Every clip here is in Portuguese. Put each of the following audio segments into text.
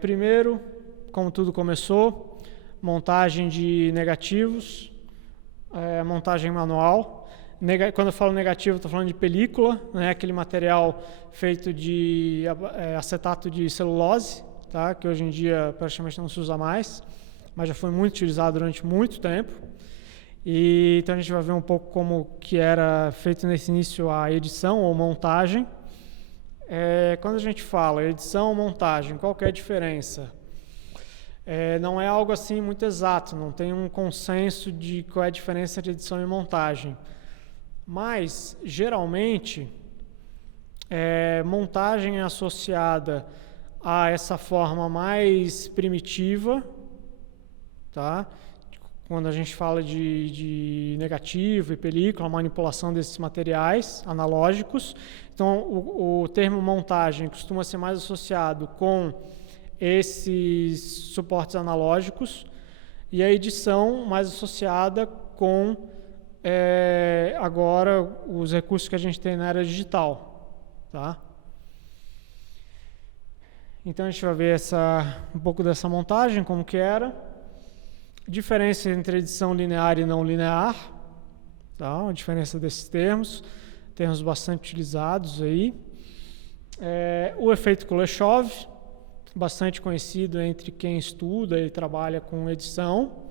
Primeiro, como tudo começou, montagem de negativos, montagem manual. Quando eu falo negativo, estou falando de película, né? Aquele material feito de acetato de celulose, tá? Que hoje em dia praticamente não se usa mais, mas já foi muito utilizado durante muito tempo. Então a gente vai ver um pouco como que era feito nesse início a edição ou montagem. Quando a gente fala edição ou montagem, qual que é a diferença? Não é algo assim muito exato, não tem um consenso de qual é a diferença de edição e montagem. Mas, geralmente, montagem é associada a essa forma mais primitiva, tá? Quando a gente fala de negativo e película, a manipulação desses materiais analógicos. Então, o termo montagem costuma ser mais associado com esses suportes analógicos e a edição mais associada com agora os recursos que a gente tem na era digital, tá? Então a gente vai ver um pouco dessa montagem, como que era. Diferença entre edição linear e não linear, tá? A diferença desses termos bastante utilizados aí. O efeito Kuleshov, bastante conhecido entre quem estuda e trabalha com edição.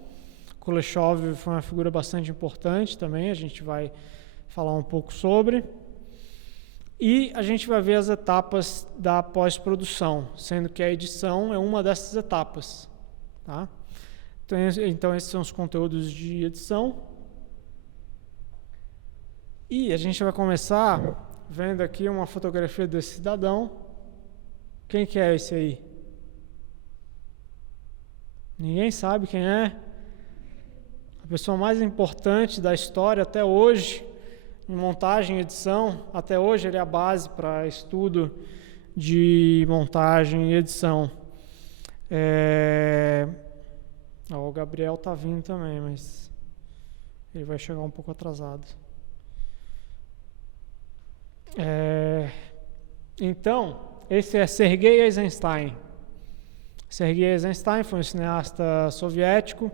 Kuleshov foi uma figura bastante importante também, a gente vai falar um pouco sobre. E a gente vai ver as etapas da pós-produção, sendo que a edição é uma dessas etapas, tá? Então esses são os conteúdos de edição. E a gente vai começar vendo aqui uma fotografia desse cidadão. Quem que é esse aí? Ninguém sabe quem é. A pessoa mais importante da história até hoje, em montagem e edição, até hoje ele é a base para estudo de montagem e edição. O Gabriel está vindo também, mas ele vai chegar um pouco atrasado. Então, esse é Sergei Eisenstein. Sergei Eisenstein foi um cineasta soviético.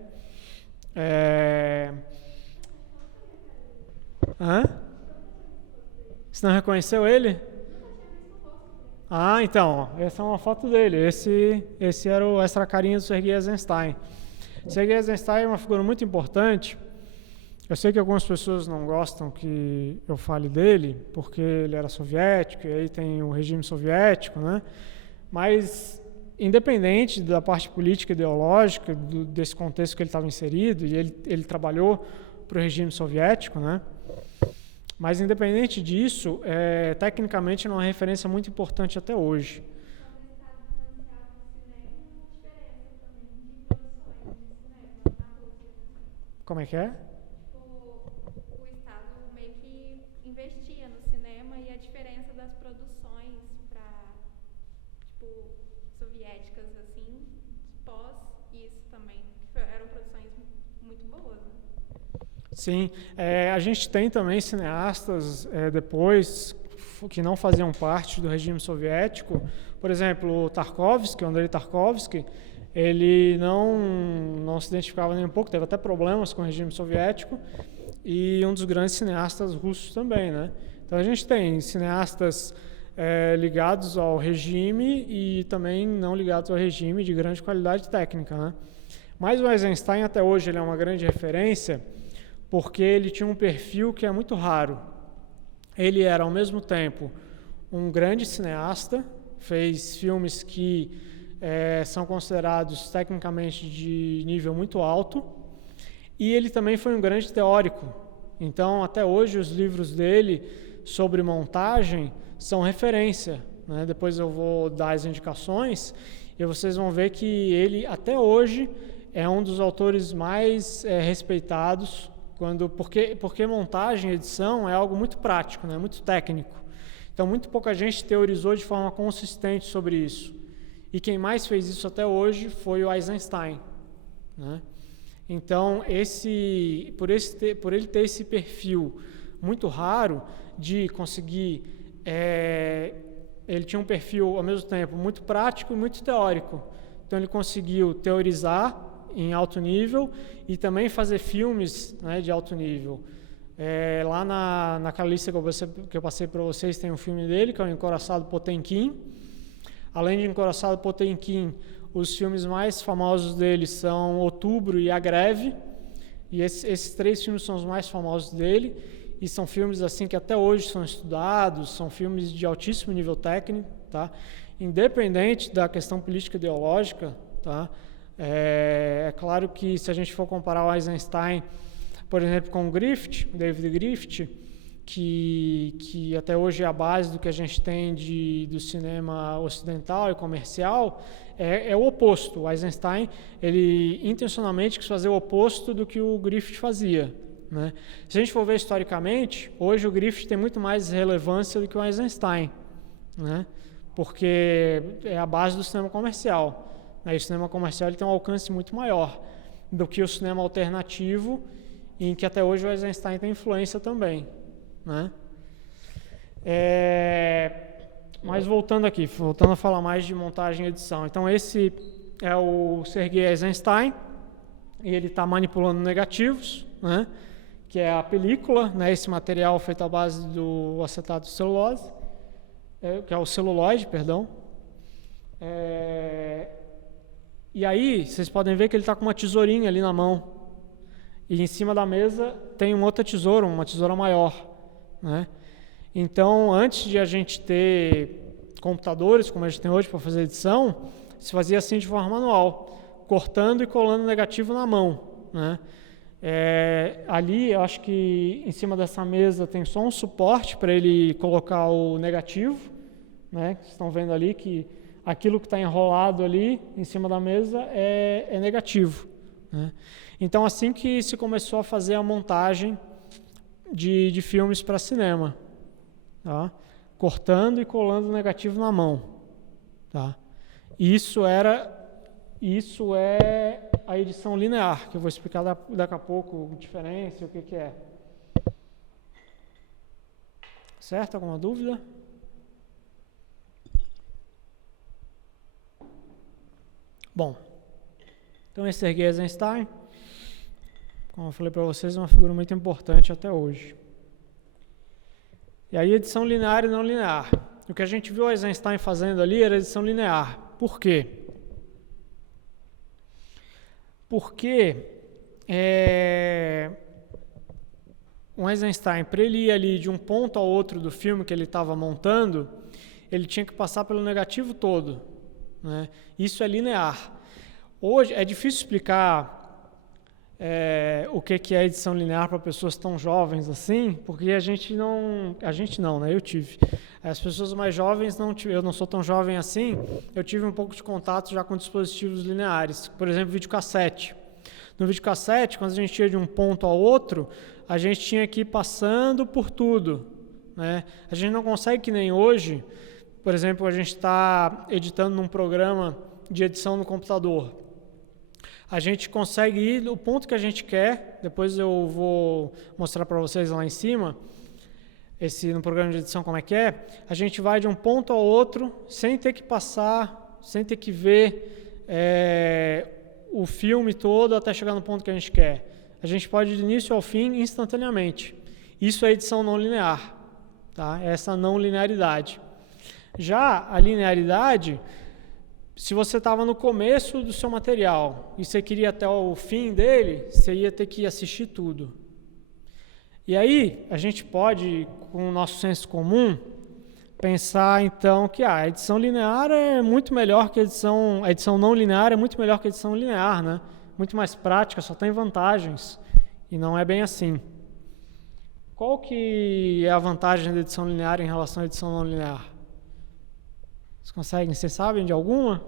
Você não reconheceu ele? Então, essa é uma foto dele. Esse era essa carinha do Sergei Eisenstein. Sergei Eisenstein é uma figura muito importante. Eu sei que algumas pessoas não gostam que eu fale dele, porque ele era soviético, e aí tem o regime soviético, né? Mas, independente da parte política e ideológica, desse contexto que ele estava inserido, e ele trabalhou para o regime soviético, né? Mas, independente disso, tecnicamente é uma referência muito importante até hoje. Como é que é? O Estado meio que investia no cinema e a diferença das produções para, soviéticas, assim, pós isso também, eram produções muito boas, né? Sim, a gente tem também cineastas depois que não faziam parte do regime soviético. Por exemplo, o Tarkovsky, o Andrei Tarkovsky, ele não se identificava nem um pouco, teve até problemas com o regime soviético, e um dos grandes cineastas russos também, né? Então a gente tem cineastas ligados ao regime e também não ligados ao regime, de grande qualidade técnica, né? Mas o Eisenstein até hoje ele é uma grande referência porque ele tinha um perfil que é muito raro. Ele era ao mesmo tempo um grande cineasta, fez filmes que são considerados tecnicamente de nível muito alto, e ele também foi um grande teórico. Então, até hoje, os livros dele sobre montagem são referência, né? Depois eu vou dar as indicações e vocês vão ver que ele, até hoje, é um dos autores mais respeitados, porque montagem e edição é algo muito prático, né? Muito técnico. Então, muito pouca gente teorizou de forma consistente sobre isso. E quem mais fez isso até hoje foi o Eisenstein, né? Então, por ele ter esse perfil muito raro de conseguir ele tinha um perfil, ao mesmo tempo, muito prático e muito teórico. Então, ele conseguiu teorizar em alto nível e também fazer filmes, né, de alto nível. Lá naquela lista que eu passei para vocês, tem um filme dele, que é o Encoraçado Potemkin. Além de Encoraçado Potemkin, os filmes mais famosos dele são Outubro e A Greve. E esses 3 filmes são os mais famosos dele. E são filmes assim que até hoje são estudados, são filmes de altíssimo nível técnico, tá? Independente da questão política ideológica, tá? É claro que se a gente for comparar o Eisenstein, por exemplo, com o Griffith, David Griffith, que até hoje é a base do que a gente tem do cinema ocidental e comercial, é o oposto. O Eisenstein, ele intencionalmente quis fazer o oposto do que o Griffith fazia, né? Se a gente for ver historicamente, hoje o Griffith tem muito mais relevância do que o Eisenstein, né? Porque é a base do cinema comercial, né? E o cinema comercial ele tem um alcance muito maior do que o cinema alternativo, em que até hoje o Eisenstein tem influência também, né? Mas voltando a falar mais de montagem e edição. Então esse é o Sergei Eisenstein, e ele está manipulando negativos, né? Que é a película, né? Esse material feito à base do acetato de celulose, que é o celuloide, perdão. E aí vocês podem ver que ele está com uma tesourinha ali na mão. E em cima da mesa tem uma outra tesoura, uma tesoura maior, né? Então, antes de a gente ter computadores, como a gente tem hoje para fazer edição, se fazia assim de forma manual, cortando e colando o negativo na mão, né? Ali, eu acho que em cima dessa mesa tem só um suporte para ele colocar o negativo, né? Vocês estão vendo ali que aquilo que está enrolado ali em cima da mesa é negativo, né? Então, assim que se começou a fazer a montagem de filmes para cinema, tá? Cortando e colando o negativo na mão, tá? Isso é a edição linear, que eu vou explicar daqui a pouco a diferença e o que é. Certo? Alguma dúvida? Bom, então esse Sergei Eisenstein, como eu falei para vocês, é uma figura muito importante até hoje. E aí, edição linear e não linear. O que a gente viu o Eisenstein fazendo ali era edição linear. Por quê? Porque o Eisenstein, para ele ir ali de um ponto ao outro do filme que ele estava montando, ele tinha que passar pelo negativo todo, né? Isso é linear. Hoje é difícil explicar o que é edição linear para pessoas tão jovens assim, porque a gente não, né? Eu tive. As pessoas mais jovens não tive, eu não sou tão jovem assim, eu tive um pouco de contato já com dispositivos lineares, por exemplo, videocassete. No videocassete, quando a gente ia de um ponto ao outro, a gente tinha que ir passando por tudo, né? A gente não consegue que nem hoje, por exemplo, a gente está editando num programa de edição no computador. A gente consegue ir no ponto que a gente quer, depois eu vou mostrar para vocês lá em cima, no programa de edição como é que é, a gente vai de um ponto ao outro, sem ter que passar, sem ter que ver o filme todo até chegar no ponto que a gente quer. A gente pode ir do início ao fim instantaneamente. Isso é edição não linear, tá? Essa não linearidade. Já a linearidade, se você estava no começo do seu material e você queria até o fim dele, você ia ter que assistir tudo. E aí, a gente pode, com o nosso senso comum, pensar então que a edição linear é muito melhor que a edição não linear é muito melhor que a edição linear, né? Muito mais prática, só tem vantagens. E não é bem assim. Qual que é a vantagem da edição linear em relação à edição não linear? Vocês sabem de alguma?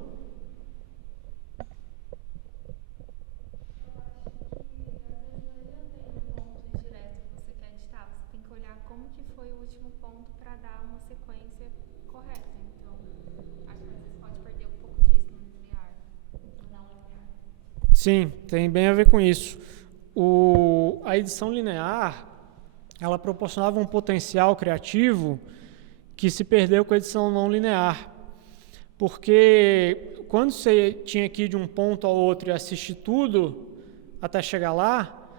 Sim, tem bem a ver com isso. A edição linear, ela proporcionava um potencial criativo que se perdeu com a edição não linear. Porque quando você tinha que ir de um ponto ao outro e assistir tudo até chegar lá,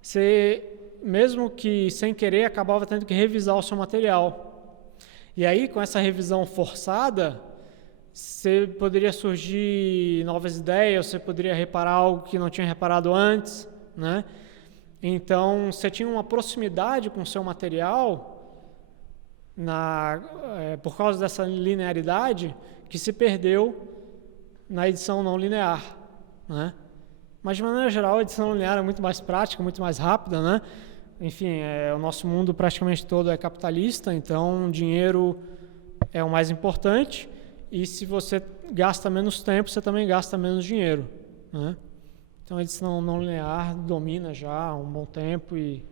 você, mesmo que sem querer, acabava tendo que revisar o seu material. E aí, com essa revisão forçada, você poderia surgir novas ideias, você poderia reparar algo que não tinha reparado antes, né? Então, você tinha uma proximidade com o seu material por causa dessa linearidade que se perdeu na edição não linear, né? Mas, de maneira geral, a edição linear é muito mais prática, muito mais rápida, né? Enfim, o nosso mundo praticamente todo é capitalista, então dinheiro é o mais importante, e se você gasta menos tempo, você também gasta menos dinheiro, né? Então a edição não linear domina já há um bom tempo e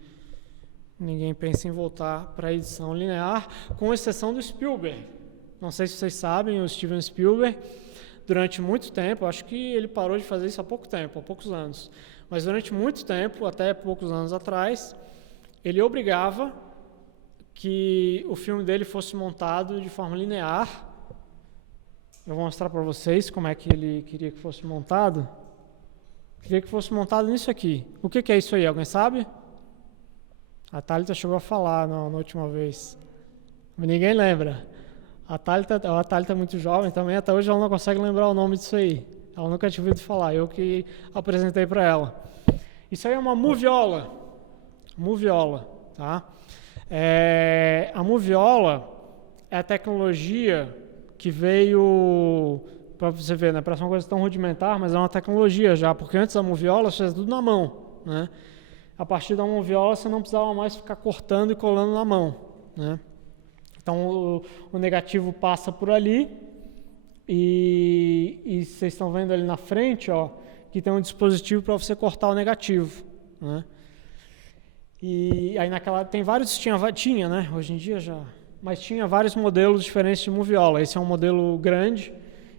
ninguém pensa em voltar para a edição linear, com exceção do Spielberg. Não sei se vocês sabem, o Steven Spielberg, durante muito tempo, acho que ele parou de fazer isso há pouco tempo, há poucos anos, mas durante muito tempo, até poucos anos atrás, ele obrigava que o filme dele fosse montado de forma linear. Eu vou mostrar para vocês como é que ele queria que fosse montado. Queria que fosse montado nisso aqui. O que é isso aí? Alguém sabe? A Thalita chegou a falar na última vez. Mas ninguém lembra. A Thalita é muito jovem também, até hoje ela não consegue lembrar o nome disso aí. Ela nunca tinha ouvido falar, eu que apresentei para ela. Isso aí é uma moviola. Moviola, tá? A moviola é a tecnologia que veio, para você ver, né? Parece uma coisa tão rudimentar, mas é uma tecnologia já, porque antes da moviola você fazia tudo na mão, né? A partir da moviola você não precisava mais ficar cortando e colando na mão, né? Então o negativo passa por ali e vocês estão vendo ali na frente, ó, que tem um dispositivo para você cortar o negativo, né? E aí tem vários, tinha, né? Hoje em dia já, mas tinha vários modelos diferentes de moviola. Esse é um modelo grande,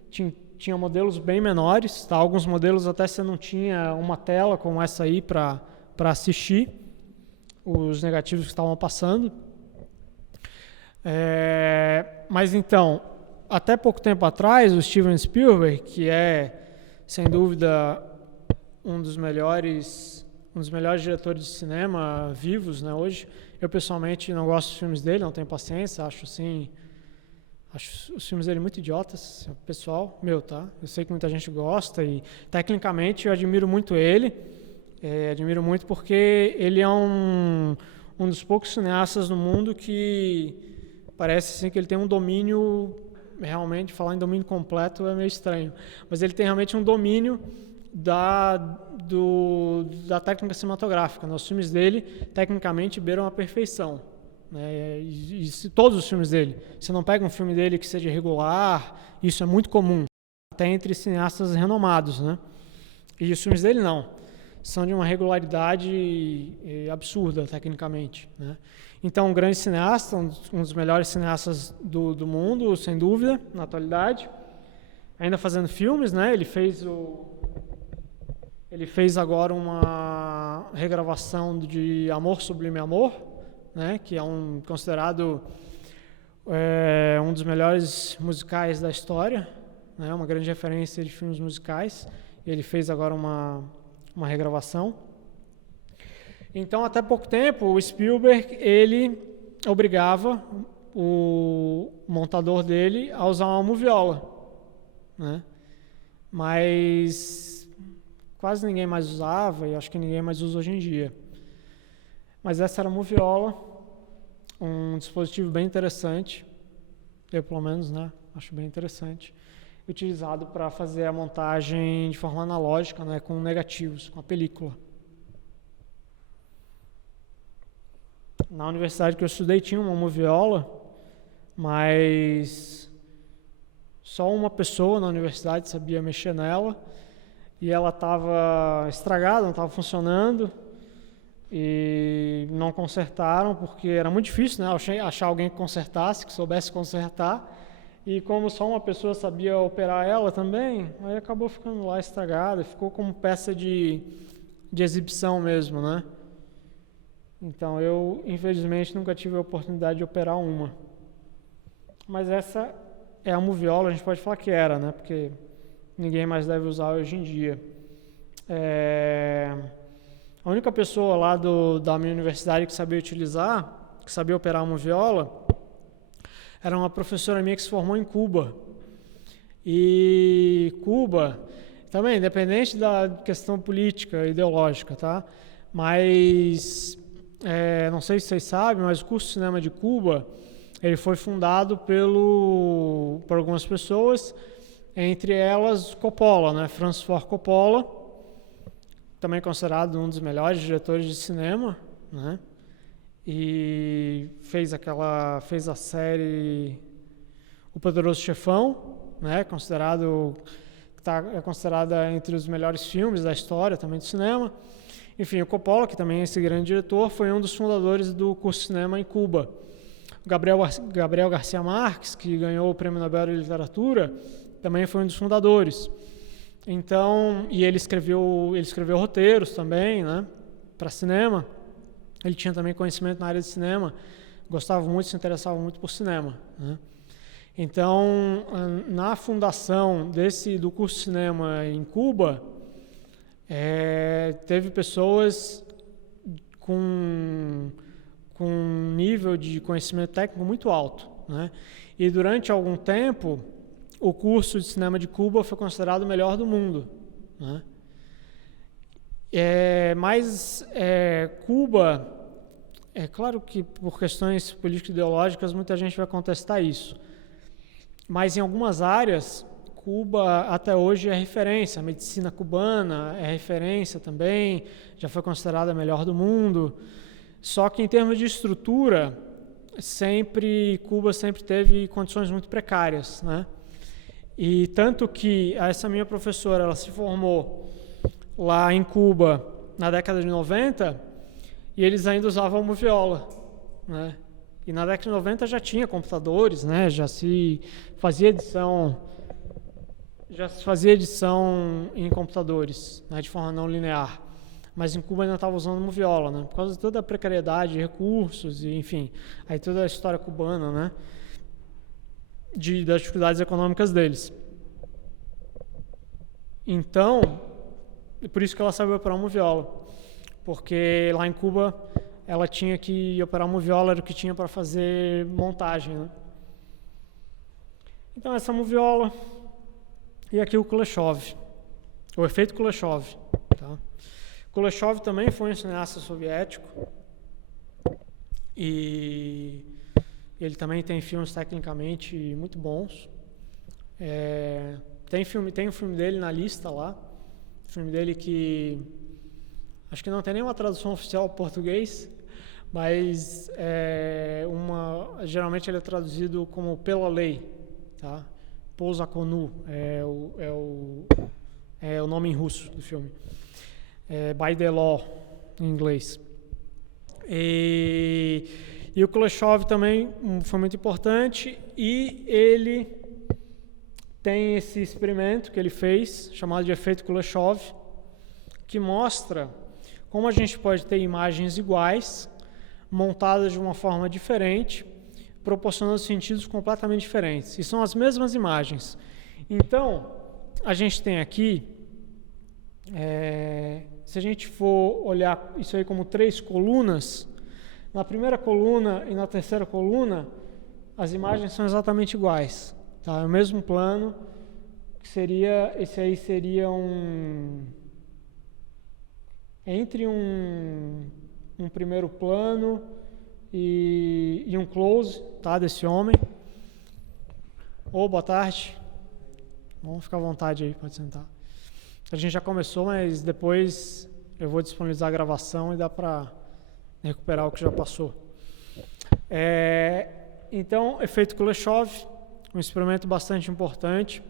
tinha modelos bem menores, tá? Alguns modelos até você não tinha uma tela como essa aí para assistir os negativos que estavam passando. Mas então, até pouco tempo atrás, o Steven Spielberg, que é, sem dúvida, um dos melhores diretores de cinema vivos, né, hoje. Eu, pessoalmente, não gosto dos filmes dele, não tenho paciência, acho os filmes dele muito idiotas, pessoal, tá? Eu sei que muita gente gosta e, tecnicamente, eu admiro muito ele. Admiro muito porque ele é um dos poucos cineastas no mundo que parece assim, que ele tem um domínio, realmente, falar em domínio completo é meio estranho, mas ele tem realmente um domínio da técnica cinematográfica, né? Os filmes dele, tecnicamente, beiram a perfeição, né? Todos os filmes dele. Você não pega um filme dele que seja irregular, isso é muito comum, até entre cineastas renomados, né? E os filmes dele não. São de uma regularidade absurda, tecnicamente, né? Então, um grande cineasta, um dos melhores cineastas do mundo, sem dúvida, na atualidade. Ainda fazendo filmes, né? Ele fez agora uma regravação de Amor Sublime Amor, né? Que é considerado um dos melhores musicais da história, né? Uma grande referência de filmes musicais. Ele fez agora uma regravação. Então, até pouco tempo, o Spielberg, ele obrigava o montador dele a usar uma moviola, né? Mas quase ninguém mais usava, e acho que ninguém mais usa hoje em dia. Mas essa era a moviola, um dispositivo bem interessante, eu pelo menos, né, acho bem interessante, utilizado para fazer a montagem de forma analógica, né, com negativos, com a película. Na universidade que eu estudei tinha uma moviola, mas só uma pessoa na universidade sabia mexer nela, e ela estava estragada, não estava funcionando, e não consertaram, porque era muito difícil, né, achar alguém que consertasse, que soubesse consertar, e como só uma pessoa sabia operar ela também, aí acabou ficando lá estragada, ficou como peça de exibição mesmo, né? Então eu, infelizmente, nunca tive a oportunidade de operar uma. Mas essa é a moviola, a gente pode falar que era, né? Porque ninguém mais deve usar hoje em dia. A única pessoa lá da minha universidade que sabia utilizar, que sabia operar a moviola, era uma professora minha que se formou em Cuba. E Cuba, também, independente da questão política, ideológica, tá? Mas, não sei se vocês sabem, mas o curso de cinema de Cuba, ele foi fundado por algumas pessoas, entre elas Coppola, né? Francis Ford Coppola, também considerado um dos melhores diretores de cinema, né? E fez a série O Poderoso Chefão, né? É considerada entre os melhores filmes da história também do cinema. Enfim, o Coppola, que também é esse grande diretor, foi um dos fundadores do curso de cinema em Cuba. O Gabriel Garcia Marques, que ganhou o Prêmio Nobel de Literatura, também foi um dos fundadores. Então, e ele escreveu roteiros também, né, para cinema. Ele tinha também conhecimento na área de cinema, gostava muito, se interessava muito por cinema, né? Então, na fundação do curso de cinema em Cuba, teve pessoas com um nível de conhecimento técnico muito alto, né? E durante algum tempo, o curso de cinema de Cuba foi considerado o melhor do mundo, né? Mas Cuba, é claro que por questões político-ideológicas muita gente vai contestar isso, mas em algumas áreas Cuba até hoje é referência. A medicina cubana é referência também, já foi considerada a melhor do mundo. Só que em termos de estrutura, Cuba sempre teve condições muito precárias, né? E tanto que essa minha professora, ela se formou lá em Cuba na década de 90 e eles ainda usavam moviola, né? E na década de 90 já tinha computadores, né? Já se fazia edição em computadores, né? De forma não linear. Mas em Cuba ainda estava usando moviola, né? Por causa de toda a precariedade de recursos, e, enfim, aí toda a história cubana, né? Das dificuldades econômicas deles. Então, por isso que ela sabia operar moviola, porque lá em Cuba ela tinha que operar moviola, era o que tinha para fazer montagem, né? Então essa moviola, e aqui o Kuleshov, o efeito Kuleshov, tá? Kuleshov também foi um cineasta soviético e ele também tem filmes tecnicamente muito bons. Tem um filme dele na lista lá, um filme dele que acho que não tem nenhuma tradução oficial ao português, mas geralmente ele é traduzido como Pela Lei, tá? По закону é o nome em russo do filme. By the Law, em inglês. E o Kuleshov também foi muito importante, e ele tem esse experimento que ele fez, chamado de efeito Kuleshov, que mostra como a gente pode ter imagens iguais, montadas de uma forma diferente, proporcionando sentidos completamente diferentes. E são as mesmas imagens. Então, a gente tem aqui, se a gente for olhar isso aí como 3 colunas, na primeira coluna e na terceira coluna, as imagens são exatamente iguais. Tá? É o mesmo plano, esse aí seria entre um primeiro plano e um close, tá, desse homem. Boa tarde. Vamos ficar à vontade aí, pode sentar. A gente já começou, mas depois eu vou disponibilizar a gravação e dá para recuperar o que já passou. Então, efeito Kuleshov, um experimento bastante importante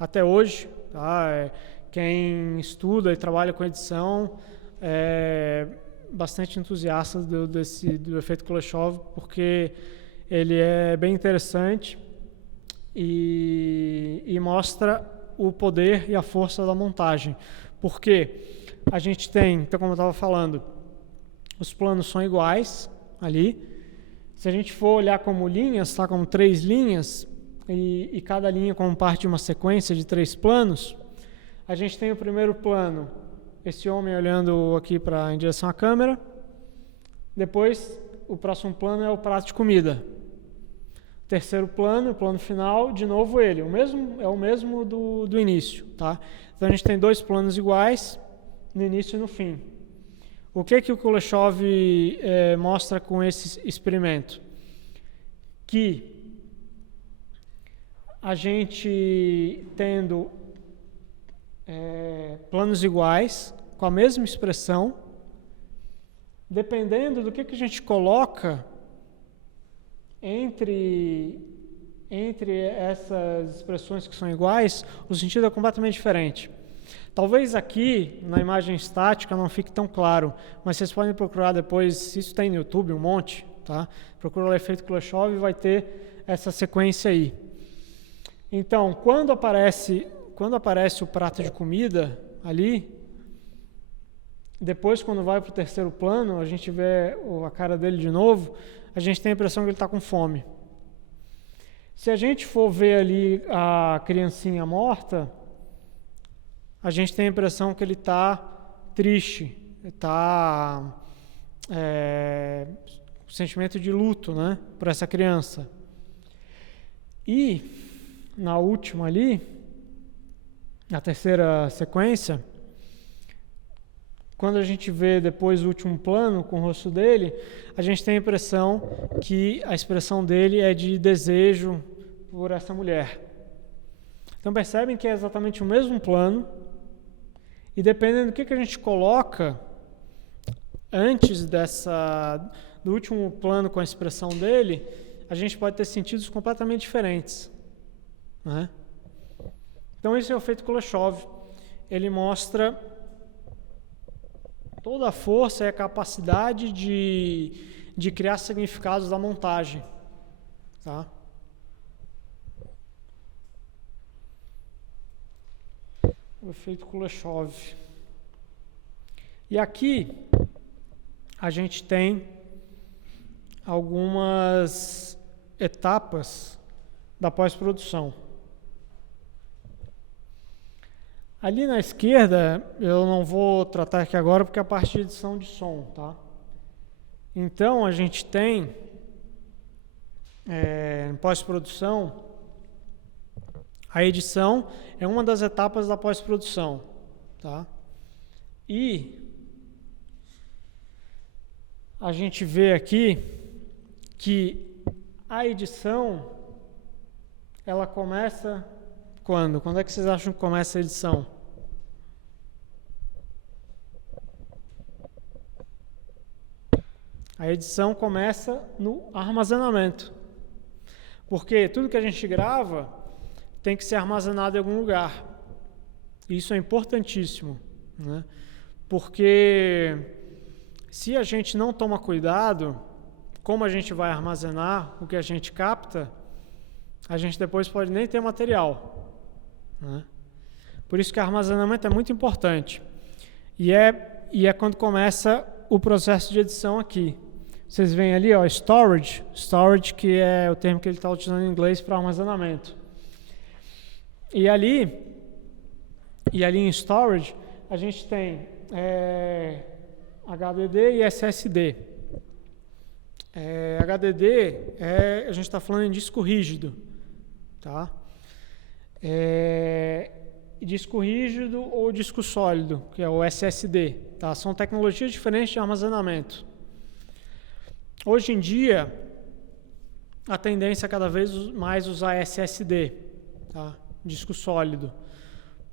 até hoje, tá? Quem estuda e trabalha com edição é bastante entusiasta do efeito Kuleshov, porque ele é bem interessante e mostra o poder e a força da montagem. Porque a gente tem, então, como eu estava falando, os planos são iguais ali, Se a gente for olhar como linhas, tá? Como 3 linhas, e cada linha como parte de uma sequência de 3 planos, a gente tem o primeiro plano, esse homem olhando aqui em direção à câmera. Depois, o próximo plano é o prato de comida. Terceiro plano, o plano final, de novo ele, é o mesmo do início. Tá? Então a gente tem 2 planos iguais, no início e no fim. O que o Kuleshov mostra com esse experimento? Que a gente tendo planos iguais, com a mesma expressão, dependendo do que a gente coloca entre essas expressões que são iguais, o sentido é completamente diferente. Talvez aqui, na imagem estática, não fique tão claro, mas vocês podem procurar depois, isso tem no YouTube um monte, tá? Procura o efeito Kuleshov e vai ter essa sequência aí. Então, quando aparece o prato de comida ali, depois quando vai para o terceiro plano, a gente vê a cara dele de novo, a gente tem a impressão que ele está com fome. Se a gente for ver ali a criancinha morta, a gente tem a impressão que ele está triste, está com sentimento de luto, né, por essa criança. E na última ali, na terceira sequência, quando a gente vê depois o último plano com o rosto dele, a gente tem a impressão que a expressão dele é de desejo por essa mulher. Então percebem que é exatamente o mesmo plano, e dependendo do que a gente coloca antes do último plano com a expressão dele, a gente pode ter sentidos completamente diferentes. Né? Então esse é o efeito Kuleshov. Ele mostra toda a força e a capacidade de criar significados da montagem. Tá? O efeito Kuleshov. E aqui a gente tem algumas etapas da pós-produção. Ali na esquerda, eu não vou tratar aqui agora porque é a parte de edição de som, tá? Então, a gente tem, em pós-produção, a edição é uma das etapas da pós-produção, tá? E a gente vê aqui que a edição, ela começa quando? Quando é que vocês acham que começa a edição? A edição começa no armazenamento. Porque tudo que a gente grava tem que ser armazenado em algum lugar. Isso é importantíssimo, né? Porque se a gente não toma cuidado, como a gente vai armazenar o que a gente capta, a gente depois pode nem ter material, né? Por isso que o armazenamento é muito importante. E é quando começa o processo de edição aqui. Vocês veem ali, ó, storage, que é o termo que ele está utilizando em inglês para armazenamento. E ali em storage, a gente tem HDD e SSD. HDD, a gente está falando em disco rígido. Tá? Disco rígido ou disco sólido, que é o SSD. Tá? São tecnologias diferentes de armazenamento. Hoje em dia, a tendência é cada vez mais usar SSD, tá? Disco sólido,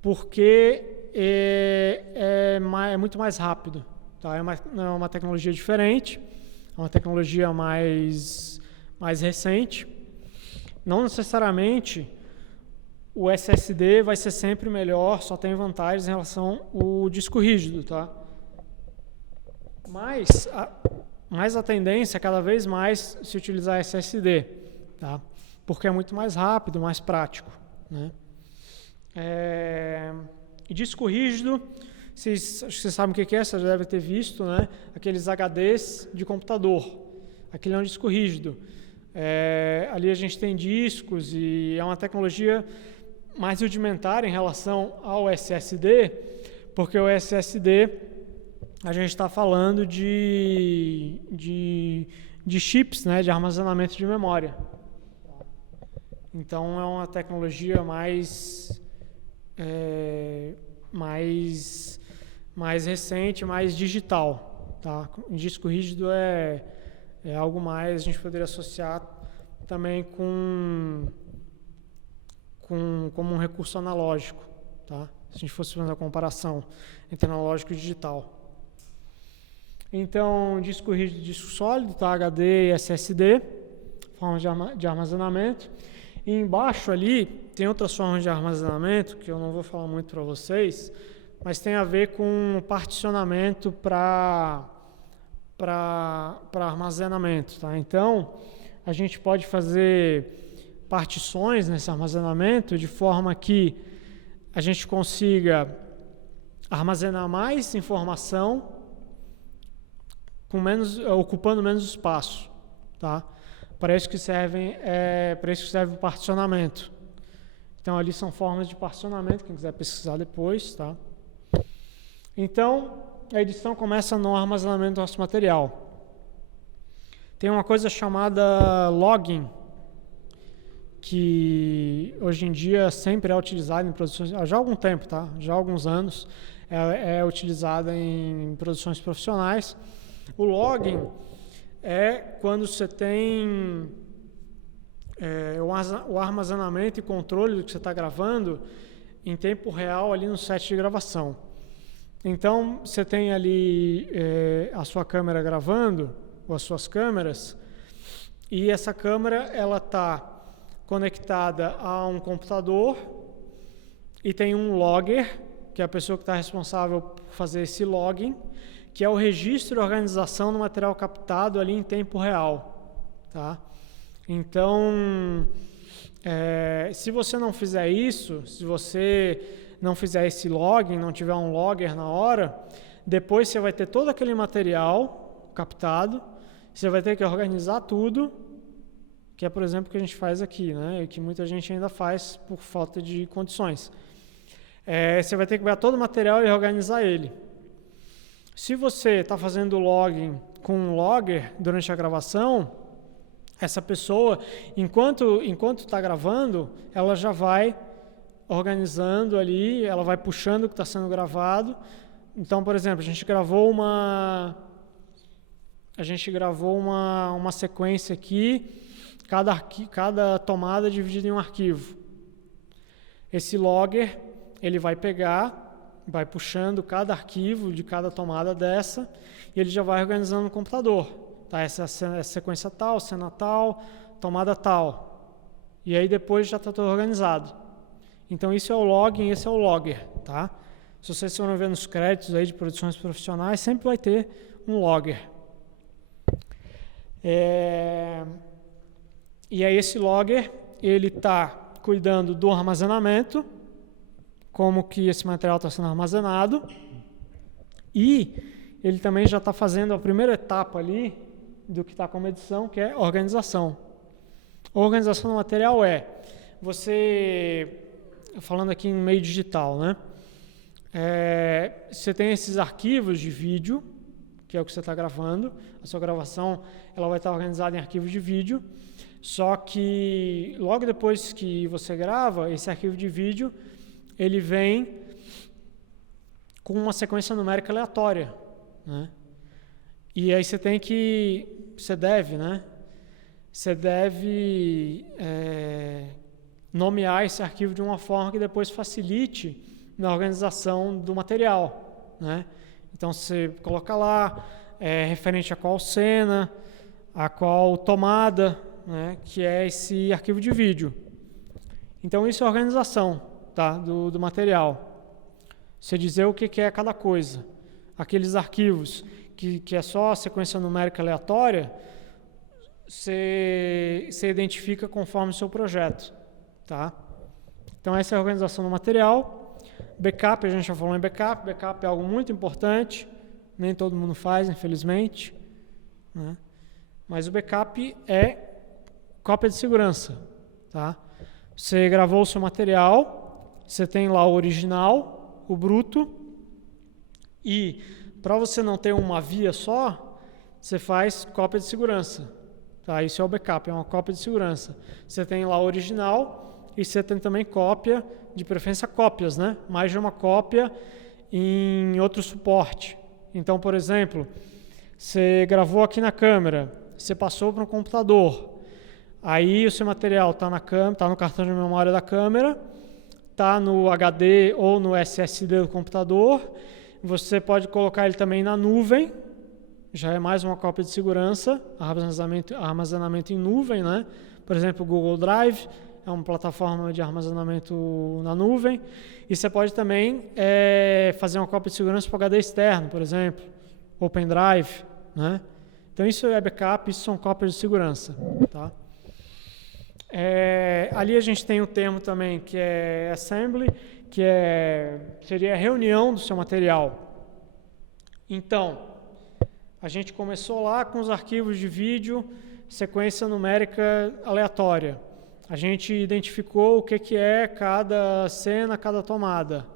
porque é muito mais rápido. Tá? É uma tecnologia diferente, é uma tecnologia mais recente. Não necessariamente o SSD vai ser sempre melhor, só tem vantagens em relação ao disco rígido. Tá? Mas a tendência é cada vez mais se utilizar SSD, tá? Porque é muito mais rápido, mais prático, né? E disco rígido, acho que vocês sabem o que é, vocês já devem ter visto, né? Aqueles HDs de computador. Aquele é um disco rígido. Ali a gente tem discos e é uma tecnologia mais rudimentar em relação ao SSD, porque o SSD a gente está falando de chips, né, de armazenamento de memória. Então é uma tecnologia mais recente, mais digital. Tá? O disco rígido é algo mais, a gente poderia associar também como um recurso analógico, tá? Se a gente fosse fazer uma comparação entre analógico e digital. Então, disco rígido e disco sólido, tá? HD e SSD, formas de armazenamento. E embaixo ali tem outras formas de armazenamento, que eu não vou falar muito para vocês, mas tem a ver com particionamento para armazenamento, tá? Então, a gente pode fazer partições nesse armazenamento de forma que a gente consiga armazenar mais informação ocupando menos espaço, tá? Para isso que serve o particionamento. Então ali são formas de particionamento, quem quiser pesquisar depois, tá? Então a edição começa no armazenamento do nosso material. Tem uma coisa chamada logging, que hoje em dia sempre é utilizada em produções, já há algum tempo, tá? Já há alguns anos, é utilizada em produções profissionais. O logging é quando você tem o armazenamento e controle do que você está gravando em tempo real ali no set de gravação. Então, você tem ali a sua câmera gravando, ou as suas câmeras, e essa câmera ela está conectada a um computador e tem um logger, que é a pessoa que está responsável por fazer esse logging, que é o registro e organização do material captado ali em tempo real, tá? Então, se você não fizer isso, se você não fizer esse logging, não tiver um logger na hora, depois você vai ter todo aquele material captado, você vai ter que organizar tudo, que é, por exemplo, o que a gente faz aqui, né? E que muita gente ainda faz por falta de condições. Você vai ter que pegar todo o material e organizar ele. Se você está fazendo login com um logger durante a gravação, essa pessoa, enquanto está gravando, ela já vai organizando ali, ela vai puxando o que está sendo gravado. Então, por exemplo, a gente gravou uma sequência aqui, cada tomada dividida em um arquivo. Esse logger, ele vai pegar, vai puxando cada arquivo de cada tomada dessa e ele já vai organizando no computador. Tá? Essa sequência tal, cena tal, tomada tal. E aí depois já está tudo organizado. Então isso é o logging, esse é o logger. Tá? Se vocês forem ver nos créditos aí de produções profissionais, sempre vai ter um logger. E aí esse logger, ele está cuidando do armazenamento, como que esse material está sendo armazenado, e ele também já está fazendo a primeira etapa ali do que está como edição, que é organização. A organização do material você, falando aqui em meio digital, né? Você tem esses arquivos de vídeo, que é o que você está gravando, a sua gravação ela vai estar organizada em arquivos de vídeo, só que logo depois que você grava, esse arquivo de vídeo, ele vem com uma sequência numérica aleatória, né? E aí você deve nomear esse arquivo de uma forma que depois facilite na organização do material, né? Então você coloca lá referente a qual cena, a qual tomada, né, que é esse arquivo de vídeo. Então isso é a organização, tá, do material. Você dizer o que é cada coisa. Aqueles arquivos que é só a sequência numérica aleatória, você identifica conforme o seu projeto. Tá? Então essa é a organização do material. Backup, a gente já falou em backup. Backup é algo muito importante. Nem todo mundo faz, infelizmente, né? mas o backup é cópia de segurança, tá? Você gravou o seu material, você tem lá o original, o bruto, e para você não ter uma via só, você faz cópia de segurança, tá? Isso é o backup, é uma cópia de segurança. Você tem lá o original e você tem também cópia, de preferência cópias, né? Mais de uma cópia em outro suporte. Então, por exemplo, você gravou aqui na câmera, você passou para um computador, aí o seu material está no cartão de memória da câmera, está no HD ou no SSD do computador, você pode colocar ele também na nuvem, já é mais uma cópia de segurança, armazenamento em nuvem, né? Por exemplo, o Google Drive é uma plataforma de armazenamento na nuvem, e você pode também fazer uma cópia de segurança para o HD externo, por exemplo, Open Drive, né? Então isso é backup, isso são cópias de segurança, tá? Ali a gente tem um termo também que é assembly, que seria a reunião do seu material. Então, a gente começou lá com os arquivos de vídeo, sequência numérica aleatória. A gente identificou o que é cada cena, cada tomada.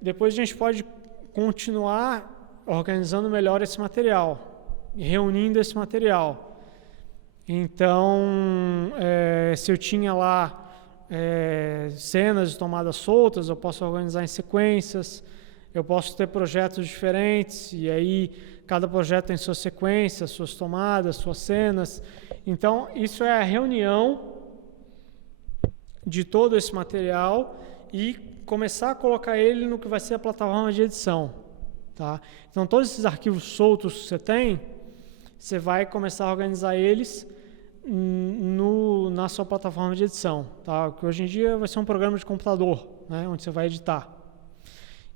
Depois a gente pode continuar organizando melhor esse material, reunindo esse material. Então, se eu tinha lá cenas de tomadas soltas, eu posso organizar em sequências, eu posso ter projetos diferentes, e aí cada projeto tem sua sequência, suas tomadas, suas cenas. Então, isso é a reunião de todo esse material e começar a colocar ele no que vai ser a plataforma de edição. Tá? Então, todos esses arquivos soltos que você tem, você vai começar a organizar eles na sua plataforma de edição. Tá? Que hoje em dia vai ser um programa de computador, né, onde você vai editar.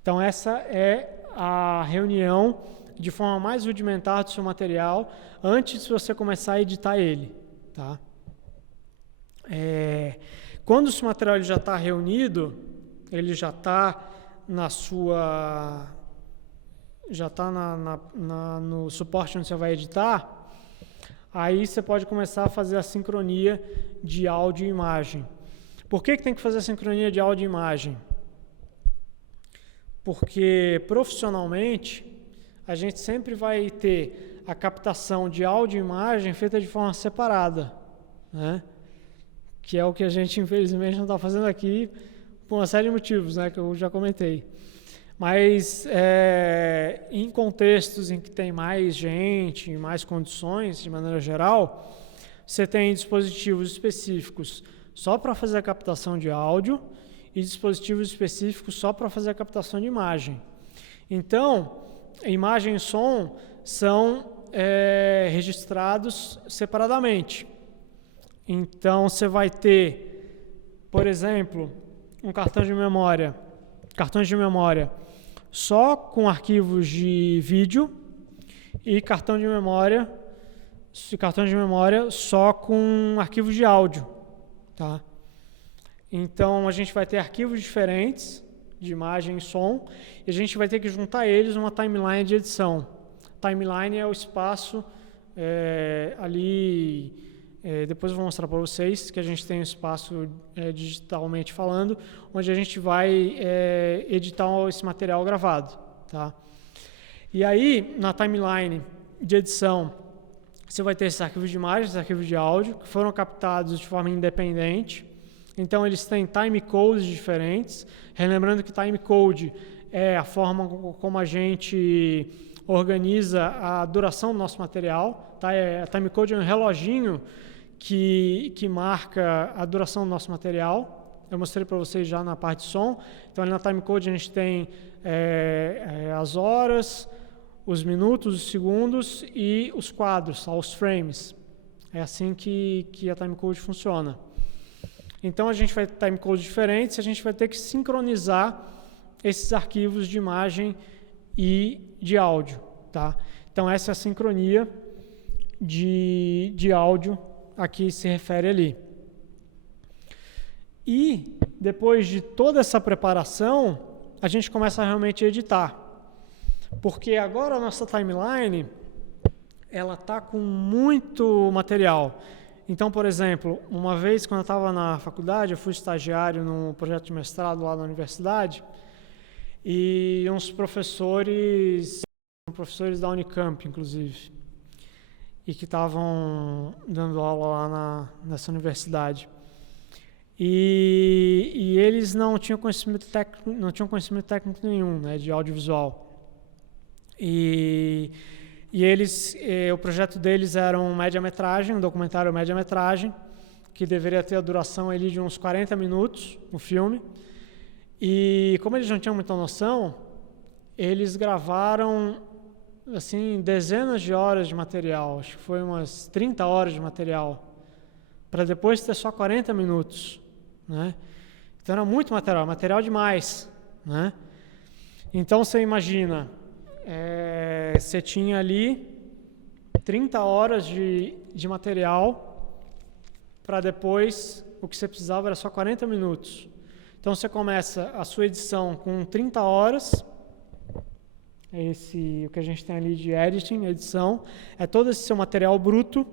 Então, essa é a reunião de forma mais rudimentar do seu material antes de você começar a editar ele. Tá? Quando o seu material já está reunido, ele já está na sua... já está no suporte onde você vai editar, aí você pode começar a fazer a sincronia de áudio e imagem. Por que tem que fazer a sincronia de áudio e imagem? Porque profissionalmente a gente sempre vai ter a captação de áudio e imagem feita de forma separada, né? Que é o que a gente infelizmente não está fazendo aqui por uma série de motivos, né, que eu já comentei. Mas em contextos em que tem mais gente, mais condições, de maneira geral, você tem dispositivos específicos só para fazer a captação de áudio e dispositivos específicos só para fazer a captação de imagem. Então, imagem e som são registrados separadamente. Então, você vai ter, por exemplo, um cartão de memória, cartões de memória só com arquivos de vídeo e cartão de memória só com arquivos de áudio, tá? Então, a gente vai ter arquivos diferentes de imagem e som e a gente vai ter que juntar eles numa timeline de edição. Timeline é o espaço ali... depois eu vou mostrar para vocês que a gente tem um espaço digitalmente falando, onde a gente vai editar esse material gravado. Tá? E aí, na timeline de edição, você vai ter esses arquivos de imagem, esses arquivos de áudio, que foram captados de forma independente. Então, eles têm timecodes diferentes. Relembrando que timecode é a forma como a gente organiza a duração do nosso material. Tá? A timecode é um reloginho que marca a duração do nosso material. Eu mostrei para vocês já na parte de som. Então, ali na timecode a gente tem as horas, os minutos, os segundos e os quadros, os frames. É assim que a timecode funciona. Então, a gente vai ter timecodes diferentes, a gente vai ter que sincronizar esses arquivos de imagem e de áudio. Tá? Então, essa é a sincronia de áudio a que se refere ali. E, depois de toda essa preparação, a gente começa a realmente editar. Porque agora a nossa timeline, ela tá com muito material. Então, por exemplo, uma vez quando eu estava na faculdade, eu fui estagiário num projeto de mestrado lá na universidade, e uns professores da Unicamp, inclusive, e que estavam dando aula lá nessa universidade. E eles não tinham conhecimento técnico nenhum, né, de audiovisual. E o projeto deles era um documentário média-metragem, que deveria ter a duração ali de uns 40 minutos, no filme. E como eles não tinham muita noção, eles gravaram assim, dezenas de horas de material, acho que foi umas 30 horas de material, para depois ter só 40 minutos, né? Então era muito material demais, né? Então você imagina, você tinha ali 30 horas de material, para depois o que você precisava era só 40 minutos. Então você começa a sua edição com 30 horas, o que a gente tem ali de edição, é todo esse seu material bruto,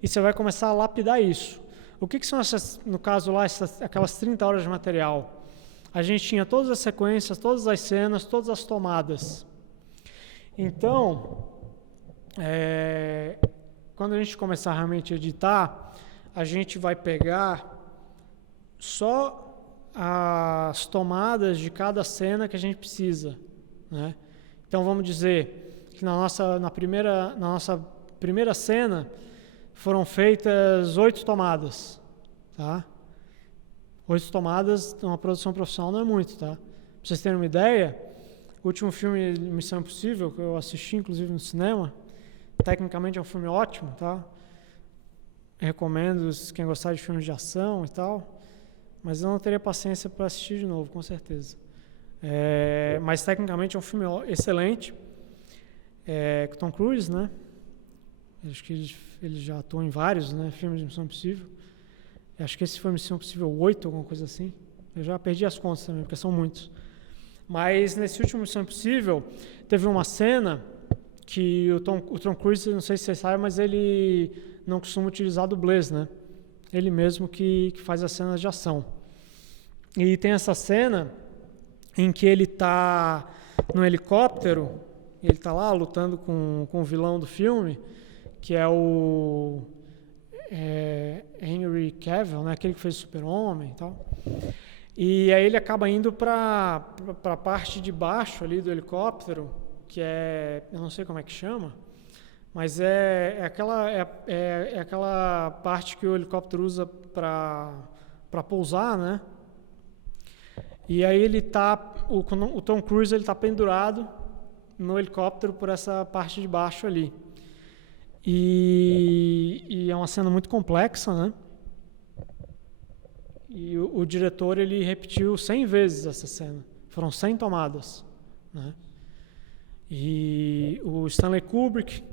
e você vai começar a lapidar isso. O que são no caso lá, aquelas 30 horas de material? A gente tinha todas as sequências, todas as cenas, todas as tomadas. Então, quando a gente começar realmente a editar, a gente vai pegar só as tomadas de cada cena que a gente precisa, né? Então vamos dizer que na nossa primeira cena foram feitas 8 tomadas, tá? 8 tomadas numa produção profissional não é muito, tá? Pra vocês terem uma ideia, o último filme Missão Impossível, que eu assisti inclusive no cinema, tecnicamente é um filme ótimo, tá? Recomendo quem gostar de filmes de ação e tal, mas eu não teria paciência para assistir de novo, com certeza. Mas tecnicamente é um filme excelente, com Tom Cruise, né? Acho que ele já atuou em vários, né, filmes de Missão Impossível. Acho que esse foi Missão Impossível 8, alguma coisa assim. Eu já perdi as contas também, porque são muitos. Mas nesse último Missão Impossível, teve uma cena que o Tom Cruise, não sei se vocês sabem, mas ele não costuma utilizar dublês, né? Ele mesmo que faz as cenas de ação. E tem essa cena em que ele está no helicóptero, ele está lá lutando com o vilão do filme, que é o Henry Cavill, né, aquele que fez Super-Homem e tal. E aí ele acaba indo para a parte de baixo ali do helicóptero, que eu não sei como é que chama, mas é aquela parte que o helicóptero usa para pousar, né? E aí o Tom Cruise ele está pendurado no helicóptero por essa parte de baixo ali. E é uma cena muito complexa, né? E o diretor ele repetiu 100 vezes essa cena. Foram 100 tomadas, né? E o Stanley Kubrick,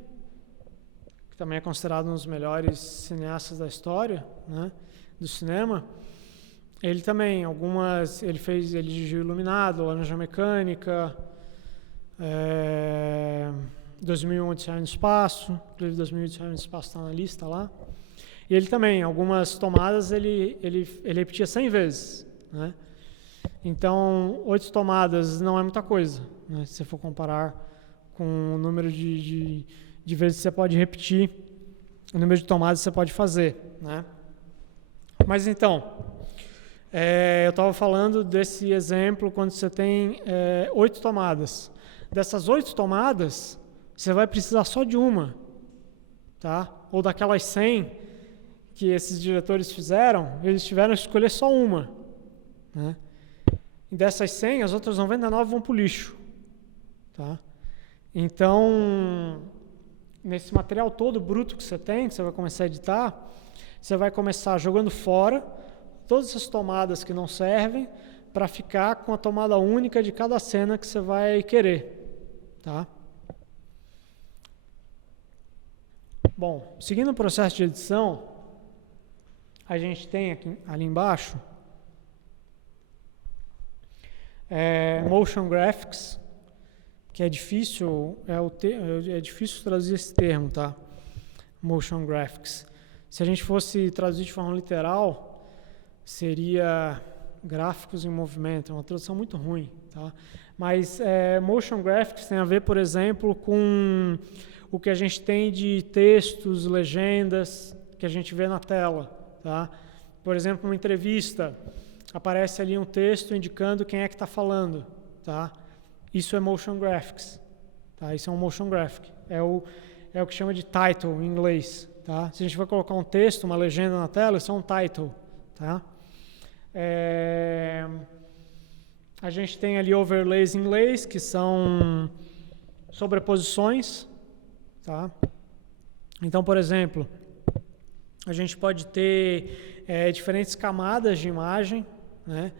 que também é considerado um dos melhores cineastas da história, né, do cinema, ele também, ele dirigiu Iluminado, Laranja Mecânica, 2001 Odisseia no Espaço, inclusive 2001 Odisseia no Espaço está na lista lá. E ele também, algumas tomadas, ele repetia 100 vezes, né? Então, 8 tomadas não é muita coisa, né, se você for comparar com o número de vezes que você pode repetir, o número de tomadas que você pode fazer, né? Mas então, eu estava falando desse exemplo quando você tem 8 tomadas. Dessas 8 tomadas, você vai precisar só de uma, tá? Ou daquelas 100 que esses diretores fizeram, eles tiveram que escolher só uma, né? E dessas 100, as outras 99 vão para o lixo, tá? Então, nesse material todo bruto que você tem, que você vai começar a editar, você vai começar jogando fora todas essas tomadas que não servem para ficar com a tomada única de cada cena que você vai querer, tá? Bom, seguindo o processo de edição, a gente tem ali embaixo motion graphics, que é difícil, é difícil traduzir esse termo, tá? motion graphics. Se a gente fosse traduzir de forma literal, seria gráficos em movimento, é uma tradução muito ruim, tá? Mas motion graphics tem a ver, por exemplo, com o que a gente tem de textos, legendas, que a gente vê na tela, tá? Por exemplo, uma entrevista, aparece ali um texto indicando quem é que está falando, tá? Isso é motion graphics, tá? Isso é um motion graphic, é o que chama de title em inglês, tá? Se a gente vai colocar um texto, uma legenda na tela, isso é um title, tá? A gente tem ali overlays em inglês, que são sobreposições, tá? Então, por exemplo, a gente pode ter diferentes camadas de imagem, né?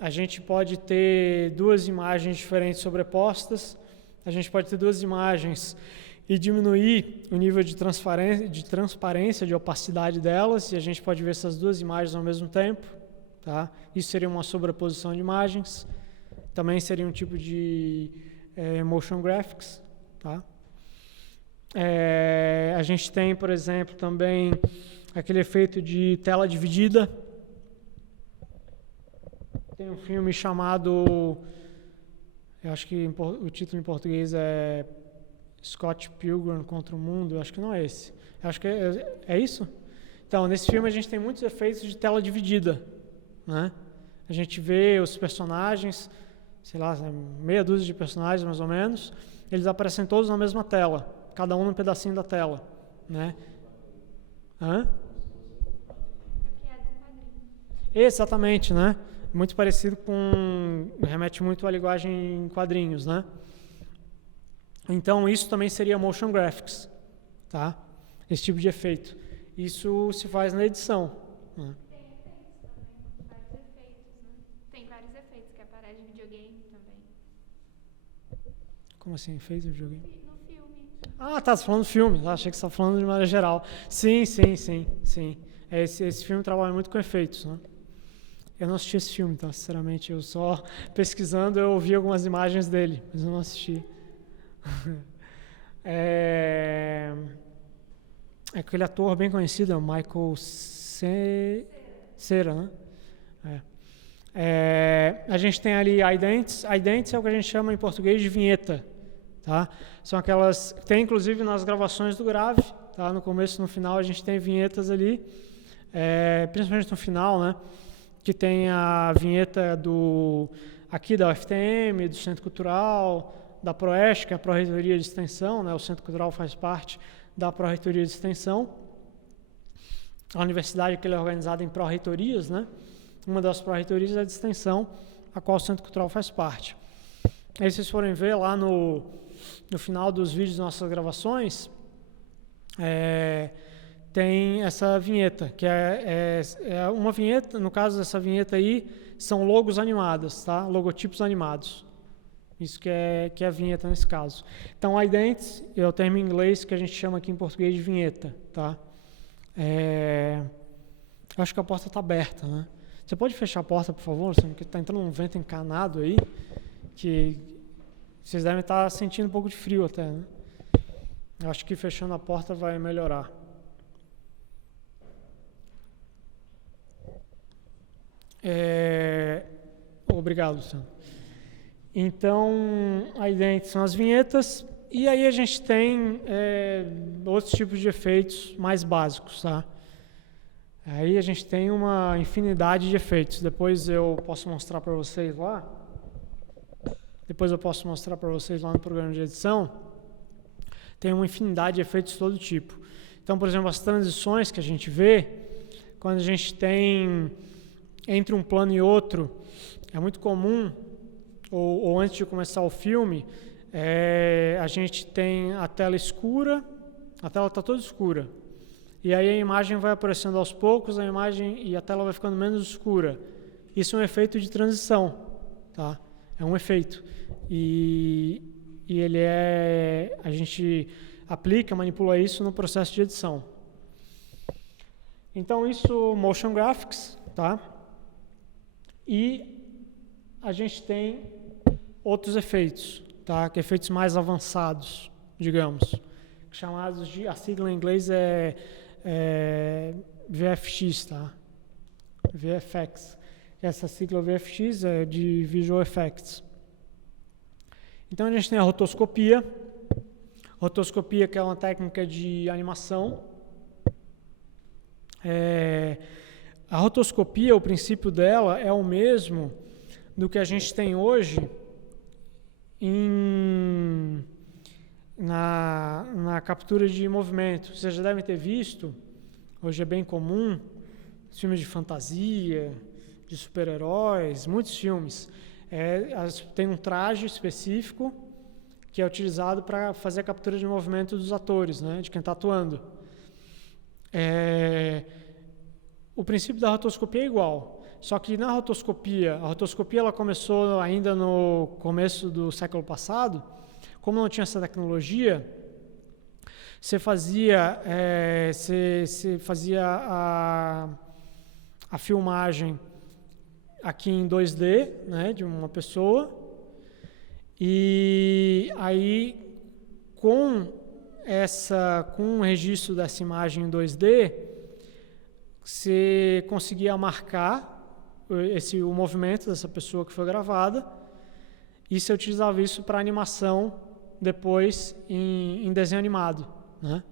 A gente pode ter duas imagens diferentes sobrepostas, a gente pode ter duas imagens e diminuir o nível de transparência, de opacidade delas, e a gente pode ver essas duas imagens ao mesmo tempo, tá? Isso seria uma sobreposição de imagens, também seria um tipo de motion graphics, tá? A gente tem, por exemplo, também aquele efeito de tela dividida. Tem um filme chamado, eu acho que o título em português é Scott Pilgrim contra o Mundo, eu acho que não é esse. Eu acho que é isso? Então, nesse filme a gente tem muitos efeitos de tela dividida, né? A gente vê os personagens, sei lá, meia dúzia de personagens mais ou menos, eles aparecem todos na mesma tela, cada um num pedacinho da tela, né? Hã? Exatamente, né? Muito parecido com... remete muito à linguagem em quadrinhos, né? Então, isso também seria motion graphics, tá? Esse tipo de efeito. Isso se faz na edição, né? Tem efeitos também, vários efeitos, né? Tem vários efeitos que aparecem no videogame também. Como assim, efeito de videogame? No filme. Ah, tá, você tá falando do filme. Achei que você estava falando de maneira geral. Sim. Esse filme trabalha muito com efeitos, né? Eu não assisti esse filme, tá? Sinceramente, eu só pesquisando, eu ouvi algumas imagens dele, mas eu não assisti. Aquele ator bem conhecido, é o Michael Cera, né? A gente tem ali idents. Idents é o que a gente chama em português de vinheta, tá? São aquelas... Tem inclusive nas gravações do Grave, tá? No começo e no final a gente tem vinhetas ali, principalmente no final, né? Que tem a vinheta aqui da UFTM, do Centro Cultural, da Proeste, que é a Pró-Reitoria de Extensão, né? O Centro Cultural faz parte da Pró-Reitoria de Extensão. A universidade que é organizada em pró-reitorias, né? Uma das pró-reitorias é de extensão, a qual o Centro Cultural faz parte. Aí vocês forem ver lá no final dos vídeos das nossas gravações, tem essa vinheta, que é uma vinheta, no caso dessa vinheta aí, são logos animados, tá? Logotipos animados. Isso que é a vinheta nesse caso. Então, idents é o termo em inglês que a gente chama aqui em português de vinheta, tá? Eu acho que a porta está aberta, né? Você pode fechar a porta, por favor? Porque está entrando um vento encanado aí, que vocês devem estar sentindo um pouco de frio até, né? Eu acho que fechando a porta vai melhorar. Obrigado, Luciano. Então, aí dentro são as vinhetas, e aí a gente tem outros tipos de efeitos mais básicos, tá? Aí a gente tem uma infinidade de efeitos. Depois eu posso mostrar para vocês lá. No programa de edição. Tem uma infinidade de efeitos de todo tipo. Então, por exemplo, as transições que a gente vê, quando a gente tem entre um plano e outro, é muito comum, ou antes de começar o filme, a gente tem a tela escura, a tela está toda escura. E aí a imagem vai aparecendo aos poucos, e a tela vai ficando menos escura. Isso é um efeito de transição, tá? É um efeito. E ele a gente aplica, manipula isso no processo de edição. Então isso, motion graphics, tá? E a gente tem outros efeitos, tá? Que efeitos mais avançados, digamos, chamados de, a sigla em inglês é VFX, tá? VFX. Essa sigla VFX é de Visual Effects. Então a gente tem a rotoscopia. Rotoscopia, que é uma técnica de animação. A rotoscopia, o princípio dela é o mesmo do que a gente tem hoje na captura de movimento. Vocês já devem ter visto, hoje é bem comum, filmes de fantasia, de super-heróis, muitos filmes. Tem um traje específico que é utilizado para fazer a captura de movimento dos atores, né, de quem está atuando. O princípio da rotoscopia é igual, só que na rotoscopia, a rotoscopia ela começou ainda no começo do século passado. Como não tinha essa tecnologia, você fazia a filmagem aqui em 2D, né, de uma pessoa, e aí com o registro dessa imagem em 2D, você conseguia marcar o movimento dessa pessoa que foi gravada, e você utilizava isso para animação depois em desenho animado, né?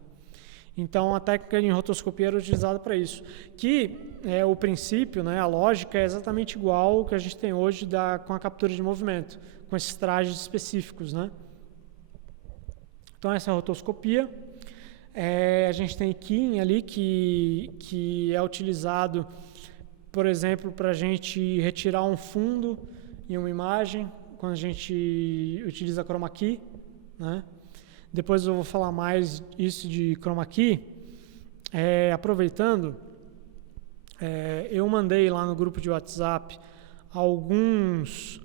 Então a técnica de rotoscopia era utilizada para isso, que o princípio, né, a lógica é exatamente igual ao que a gente tem hoje com a captura de movimento, com esses trajes específicos, né? Então essa é a rotoscopia. A gente tem keying ali, que é utilizado, por exemplo, para a gente retirar um fundo em uma imagem, quando a gente utiliza chroma key, né? Depois eu vou falar mais isso de chroma key. Aproveitando, eu mandei lá no grupo de WhatsApp alguns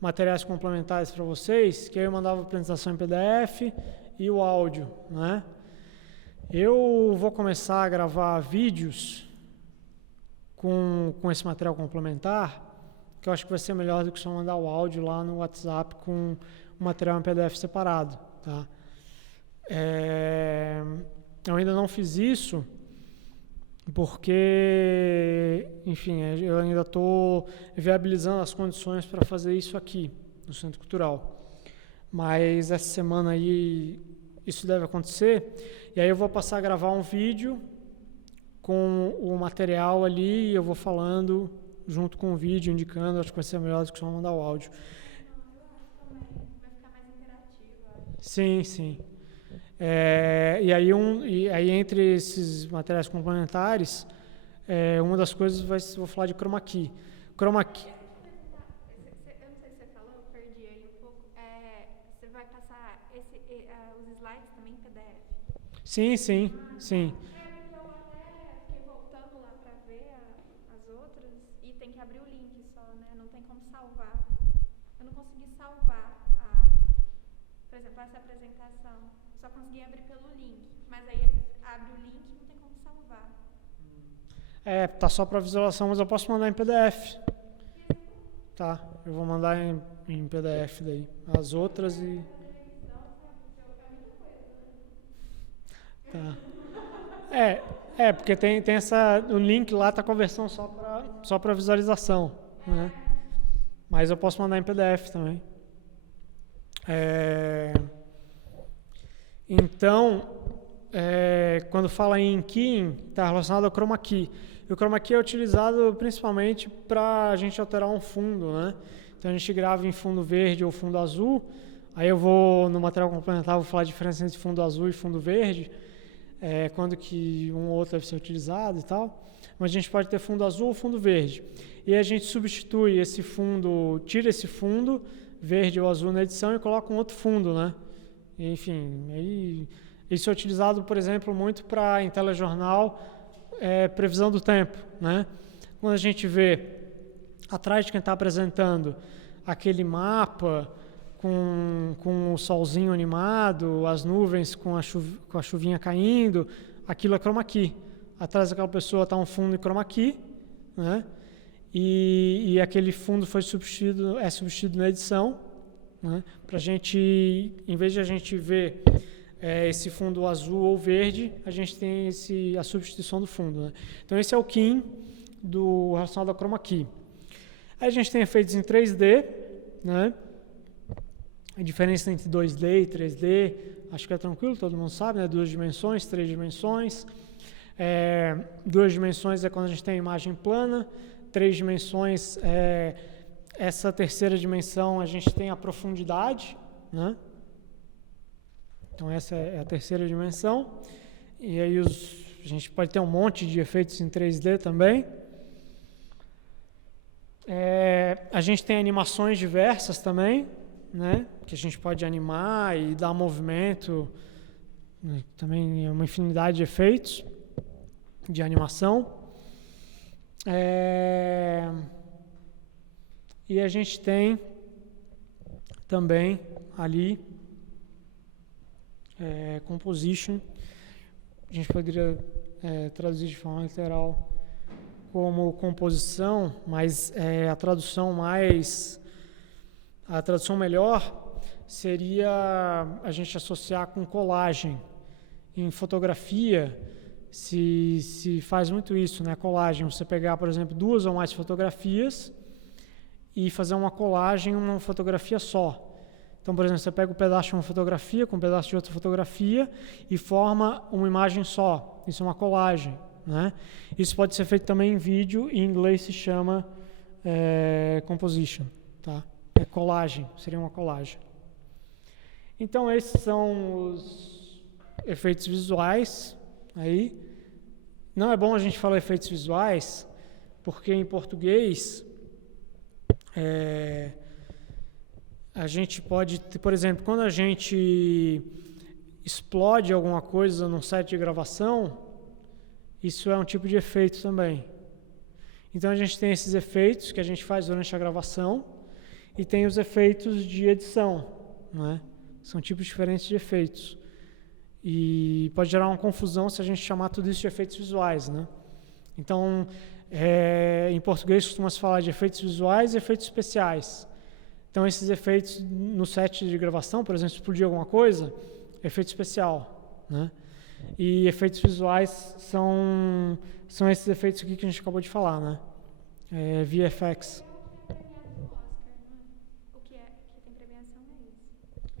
materiais complementares para vocês, que aí eu mandava a apresentação em PDF e o áudio, né? Eu vou começar a gravar vídeos com esse material complementar, que eu acho que vai ser melhor do que só mandar o áudio lá no WhatsApp com o material em PDF separado, tá? Eu ainda não fiz isso porque, enfim, eu ainda estou viabilizando as condições para fazer isso aqui no Centro Cultural. Mas essa semana aí isso deve acontecer, e aí eu vou passar a gravar um vídeo com o material ali, e eu vou falando junto com o vídeo, indicando. Acho que vai ser melhor do que só mandar o áudio. Vai ficar mais interativo, acho. Sim, sim. E aí entre esses materiais complementares, uma das coisas vou falar de chroma key. Chroma key. Eu não sei se você falou, eu perdi aí um pouco. Você vai passar os slides também em PDF? Sim, sim, sim. Porque eu até fiquei voltando lá para ver as outras e tem que abrir o link só, né? Não tem como salvar. Eu não consegui salvar, por exemplo, essa apresentação. Só consegui abrir pelo link, mas aí abre o link e não tem como salvar. Tá só para visualização, mas eu posso mandar em PDF. Tá, eu vou mandar em PDF daí. As outras e... Tá. Porque tem o link lá tá com a versão só para visualização, né? Mas eu posso mandar em PDF também. Então, quando fala em keying, está relacionado ao chroma key. E o chroma key é utilizado principalmente para a gente alterar um fundo, né? Então a gente grava em fundo verde ou fundo azul. Aí eu vou, no material complementar, vou falar a diferença entre fundo azul e fundo verde, quando que um ou outro deve ser utilizado e tal. Mas a gente pode ter fundo azul ou fundo verde. E a gente substitui esse fundo, tira esse fundo verde ou azul na edição e coloca um outro fundo, né? Enfim, isso é utilizado, por exemplo, muito em telejornal, previsão do tempo, né? Quando a gente vê atrás de quem está apresentando aquele mapa com o solzinho animado, as nuvens com a chuvinha caindo, aquilo é chroma key. Atrás daquela pessoa está um fundo de chroma key, né? E aquele fundo é substituído na edição, né? Para a gente, em vez de a gente ver esse fundo azul ou verde, a gente tem a substituição do fundo, né? Então esse é o KIM relacionado ao Chroma Key. Aí a gente tem efeitos em 3D, né? A diferença entre 2D e 3D, acho que é tranquilo, todo mundo sabe, né? 2 dimensões, 3 dimensões. 2 dimensões é quando a gente tem a imagem plana, 3 dimensões, essa terceira dimensão a gente tem a profundidade, né? Então essa é a terceira dimensão. E aí a gente pode ter um monte de efeitos em 3D também. A gente tem animações diversas também, né? Que a gente pode animar e dar movimento. Também é uma infinidade de efeitos de animação. E a gente tem também ali composition. A gente poderia traduzir de forma literal como composição, mas a tradução melhor seria a gente associar com colagem. Em fotografia se faz muito isso, né? Colagem, você pegar, por exemplo, 2 ou mais fotografias e fazer uma colagem em uma fotografia só. Então, por exemplo, você pega um pedaço de uma fotografia com um pedaço de outra fotografia e forma uma imagem só. Isso é uma colagem, né? Isso pode ser feito também em vídeo, e em inglês se chama composition, tá? Colagem, seria uma colagem. Então, esses são os efeitos visuais. Aí, não é bom a gente falar efeitos visuais, porque em português a gente pode, por exemplo, quando a gente explode alguma coisa num set de gravação, isso é um tipo de efeito também. Então a gente tem esses efeitos que a gente faz durante a gravação e tem os efeitos de edição, né? São tipos diferentes de efeitos. E pode gerar uma confusão se a gente chamar tudo isso de efeitos visuais, né? Então, em português costuma-se falar de efeitos visuais e efeitos especiais. Então, esses efeitos no set de gravação, por exemplo, explodir alguma coisa, efeito especial, né? E efeitos visuais são esses efeitos aqui que a gente acabou de falar, né? VFX. O que tem premiação é isso.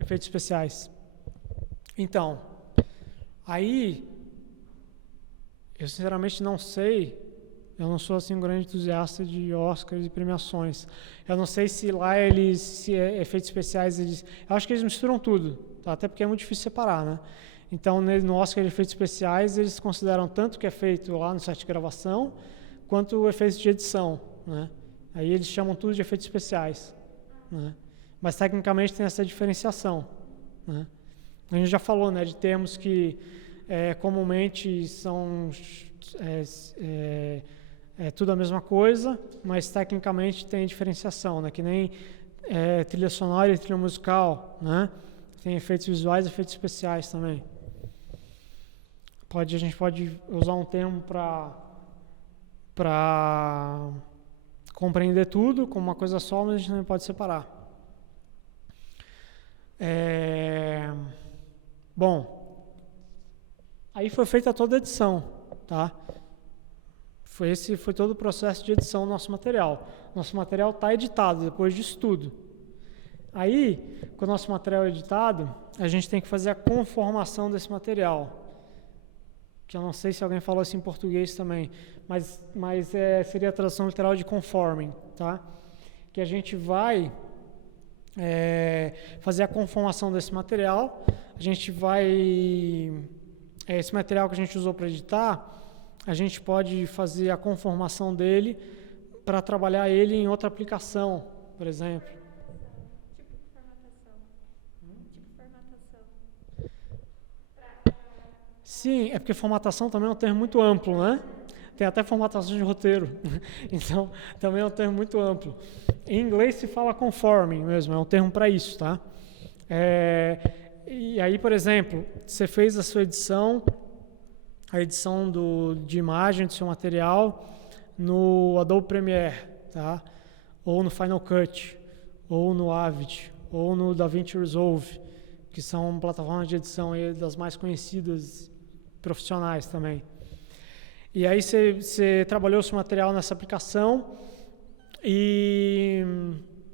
Efeitos especiais. Então, aí, eu sinceramente não sei, eu não sou assim um grande entusiasta de Oscars e premiações. Eu não sei se lá efeitos especiais, eu acho que eles misturam tudo, tá? Até porque é muito difícil separar, né? Então, no Oscar de efeitos especiais, eles consideram tanto o que é feito lá no set de gravação, quanto o efeito de edição, né? Aí eles chamam tudo de efeitos especiais, né? Mas tecnicamente tem essa diferenciação, né? A gente já falou, né, de termos que comumente são tudo a mesma coisa, mas tecnicamente tem diferenciação, né? Que nem trilha sonora e trilha musical, né? Tem efeitos visuais e efeitos especiais também. A gente pode usar um termo para compreender tudo como uma coisa só, mas a gente também pode separar. Bom, aí foi feita toda a edição, tá? Esse foi todo o processo de edição do nosso material. Nosso material está editado depois disso tudo. Aí, com o nosso material editado, a gente tem que fazer a conformação desse material. Que eu não sei se alguém falou assim em português também, mas seria a tradução literal de conforming, tá? Que a gente vai fazer a conformação desse material. A gente vai... esse material que a gente usou para editar, a gente pode fazer a conformação dele para trabalhar ele em outra aplicação, por exemplo. Sim, é porque formatação também é um termo muito amplo, né? Tem até formatação de roteiro. Então, também é um termo muito amplo. Em inglês se fala conforming mesmo, é um termo para isso, tá? E aí, por exemplo, você fez a sua edição, a edição de imagem do seu material no Adobe Premiere, tá? Ou no Final Cut, ou no Avid, ou no DaVinci Resolve. que são plataformas de edição aí das mais conhecidas, profissionais também. E aí você trabalhou seu material nessa aplicação e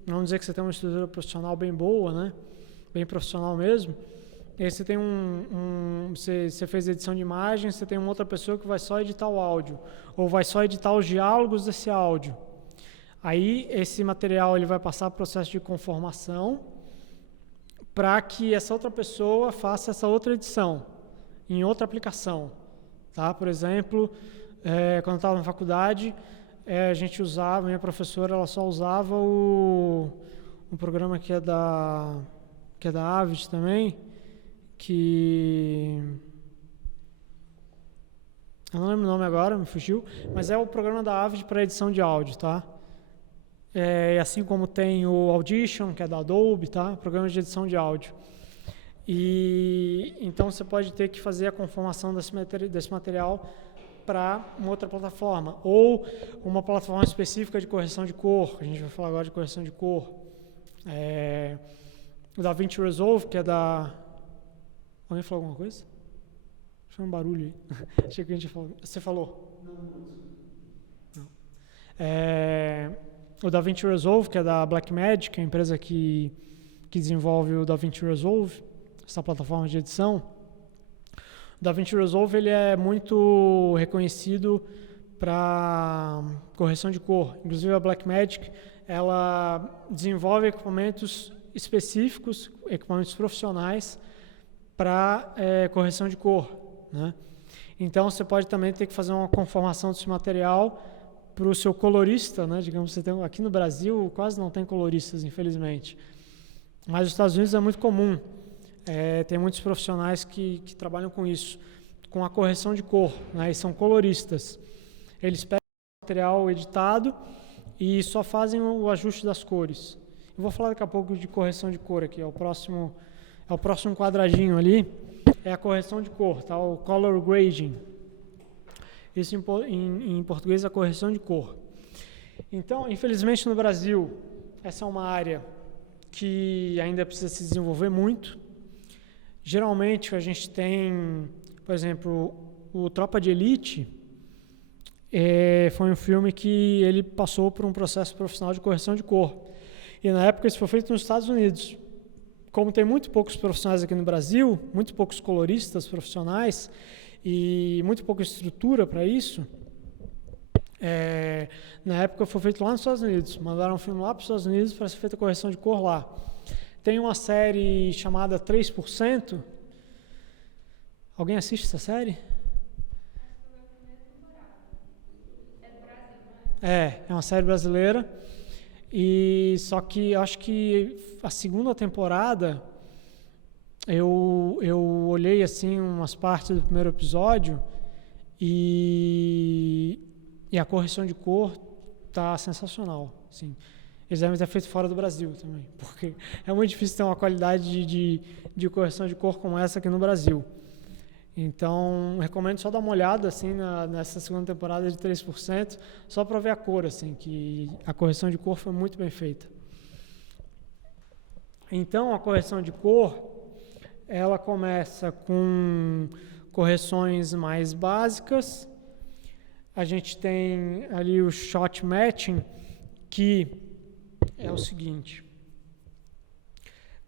vamos dizer que você tem uma estrutura profissional bem boa, né? Bem profissional mesmo. E aí você tem você fez edição de imagem, você tem uma outra pessoa que vai só editar o áudio, ou vai só editar os diálogos desse áudio. Aí esse material ele vai passar por processo de conformação para que essa outra pessoa faça essa outra edição em outra aplicação. Tá? Por exemplo, quando eu estava na faculdade, a gente usava, minha professora ela só usava um programa que é da Avid também, que eu não lembro o nome agora, me fugiu, mas é o programa da Avid para edição de áudio, tá? Assim como tem o Audition, que é da Adobe, tá? Programa de edição de áudio. E então você pode ter que fazer a conformação desse material para uma outra plataforma, ou uma plataforma específica de correção de cor. A gente vai falar agora de correção de cor. O DaVinci Resolve, que é da... Alguém falou alguma coisa? Foi um barulho aí. Achei que a gente falou. Você falou? Não. O DaVinci Resolve, que é da Blackmagic, a empresa que desenvolve o DaVinci Resolve, essa plataforma de edição. O DaVinci Resolve ele é muito reconhecido para correção de cor. Inclusive a Blackmagic ela desenvolve equipamentos específicos, equipamentos profissionais para correção de cor, né? Então você pode também ter que fazer uma conformação desse material para o seu colorista, né? Digamos, aqui no Brasil quase não tem coloristas, infelizmente, mas nos Estados Unidos é muito comum. Tem muitos profissionais que trabalham com isso, com a correção de cor, né? E são coloristas. Eles pegam o material editado e só fazem o ajuste das cores. Eu vou falar daqui a pouco de correção de cor aqui, é o próximo quadradinho ali, é a correção de cor, tá? O color grading. Isso em português é a correção de cor. Então, infelizmente no Brasil, essa é uma área que ainda precisa se desenvolver muito. Geralmente a gente tem, por exemplo, o Tropa de Elite, foi um filme que ele passou por um processo profissional de correção de cor. E na época isso foi feito nos Estados Unidos. Como tem muito poucos profissionais aqui no Brasil, muito poucos coloristas profissionais e muito pouca estrutura para isso, na época foi feito lá nos Estados Unidos. Mandaram um filme lá para os Estados Unidos para ser feita a correção de cor lá. Tem uma série chamada 3%. Alguém assiste essa série? É uma série brasileira. E só que acho que a segunda temporada eu olhei assim umas partes do primeiro episódio e a correção de cor tá sensacional, assim. Eles devem ter feito fora do Brasil também, porque é muito difícil ter uma qualidade de correção de cor como essa aqui no Brasil. Então, recomendo só dar uma olhada assim, nessa segunda temporada de 3%, só para ver a cor, assim, que a correção de cor foi muito bem feita. Então, a correção de cor, ela começa com correções mais básicas. A gente tem ali o shot matching, que é o seguinte: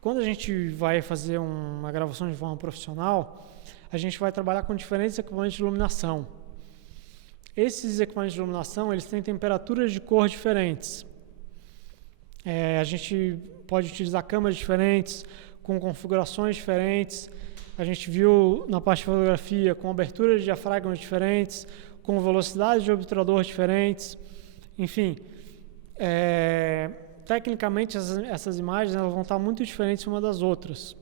quando a gente vai fazer uma gravação de forma profissional, a gente vai trabalhar com diferentes equipamentos de iluminação. Esses equipamentos de iluminação, eles têm temperaturas de cor diferentes. A gente pode utilizar câmeras diferentes, com configurações diferentes. A gente viu na parte de fotografia com aberturas de diafragmas diferentes, com velocidades de obturador diferentes. Enfim, tecnicamente essas imagens elas vão estar muito diferentes umas das outras.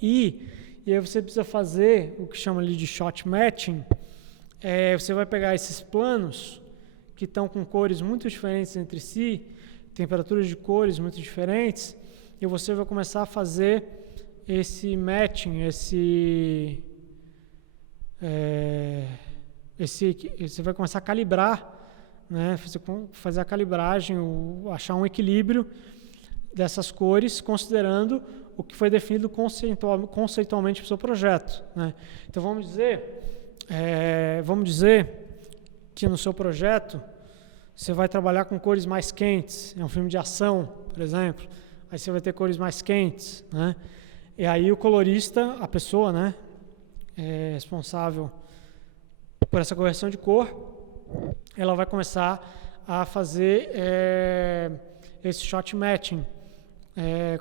E aí você precisa fazer o que chama ali de shot matching. Você vai pegar esses planos que estão com cores muito diferentes entre si, temperaturas de cores muito diferentes, e você vai começar a fazer esse matching, você vai começar a calibrar, né? Fazer a calibragem, achar um equilíbrio dessas cores, considerando o que foi definido conceitualmente para o seu projeto, né? Então vamos dizer que no seu projeto você vai trabalhar com cores mais quentes, é um filme de ação, por exemplo, aí você vai ter cores mais quentes, né? E aí o colorista, a pessoa, né, responsável por essa correção de cor, ela vai começar a fazer esse shot matching,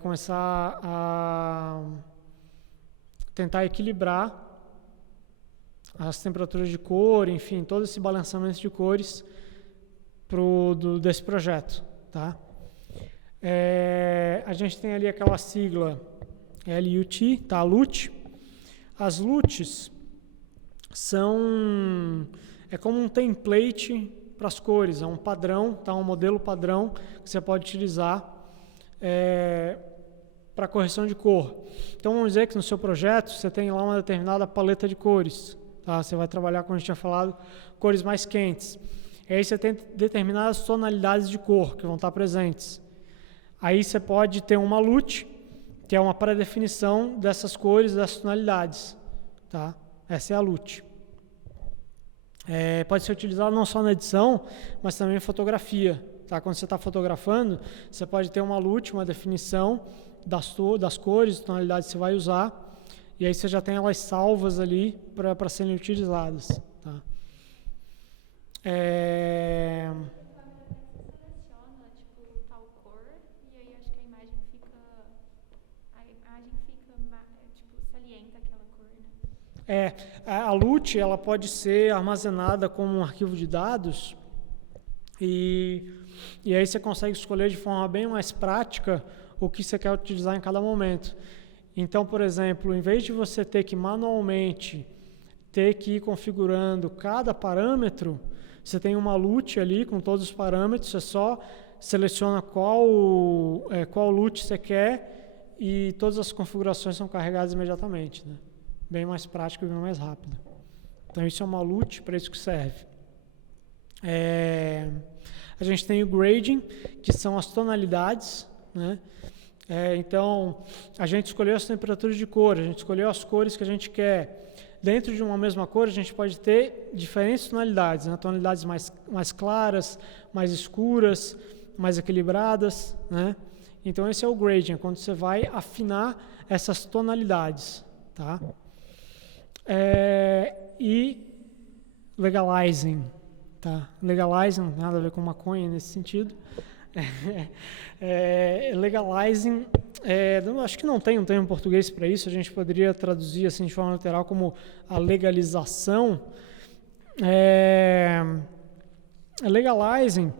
começar a tentar equilibrar as temperaturas de cor, enfim, todo esse balanceamento de cores desse projeto, tá? A gente tem ali aquela sigla LUT, tá? LUT. As LUTs é como um template para as cores, é um padrão, tá? Um modelo padrão que você pode utilizar para correção de cor. Então vamos dizer que no seu projeto você tem lá uma determinada paleta de cores, tá? Você vai trabalhar, como a gente tinha falado, cores mais quentes. E aí você tem determinadas tonalidades de cor que vão estar presentes. Aí você pode ter uma LUT, que é uma pré-definição dessas cores, dessas tonalidades, tá? Essa é a LUT. Pode ser utilizado não só na edição, mas também em fotografia, tá? Quando você está fotografando, você pode ter uma LUT, uma definição das cores, tonalidades que você vai usar, e aí você já tem elas salvas ali para serem utilizadas, tá? Seleciona, tipo, tal cor, e aí acho que a imagem fica tipo, salienta aquela cor, né? A LUT, ela pode ser armazenada como um arquivo de dados e aí você consegue escolher de forma bem mais prática o que você quer utilizar em cada momento. Então, por exemplo, em vez de você ter que manualmente ter que ir configurando cada parâmetro, você tem uma LUT ali com todos os parâmetros, você só seleciona qual LUT você quer e todas as configurações são carregadas imediatamente, né? Bem mais prático e bem mais rápido. Então isso é uma LUT, para isso que serve. A gente tem o grading, que são as tonalidades, né? Então a gente escolheu as temperaturas de cor, a gente escolheu as cores que a gente quer. Dentro de uma mesma cor, a gente pode ter diferentes tonalidades, né? Tonalidades mais claras, mais escuras, mais equilibradas, né? Então esse é o grading, quando você vai afinar essas tonalidades, tá? E legalizing, tá? Legalizing, nada a ver com maconha nesse sentido. Legalizing, acho que não tem um termo em português para isso, a gente poderia traduzir assim de forma literal como a legalização. Legalizing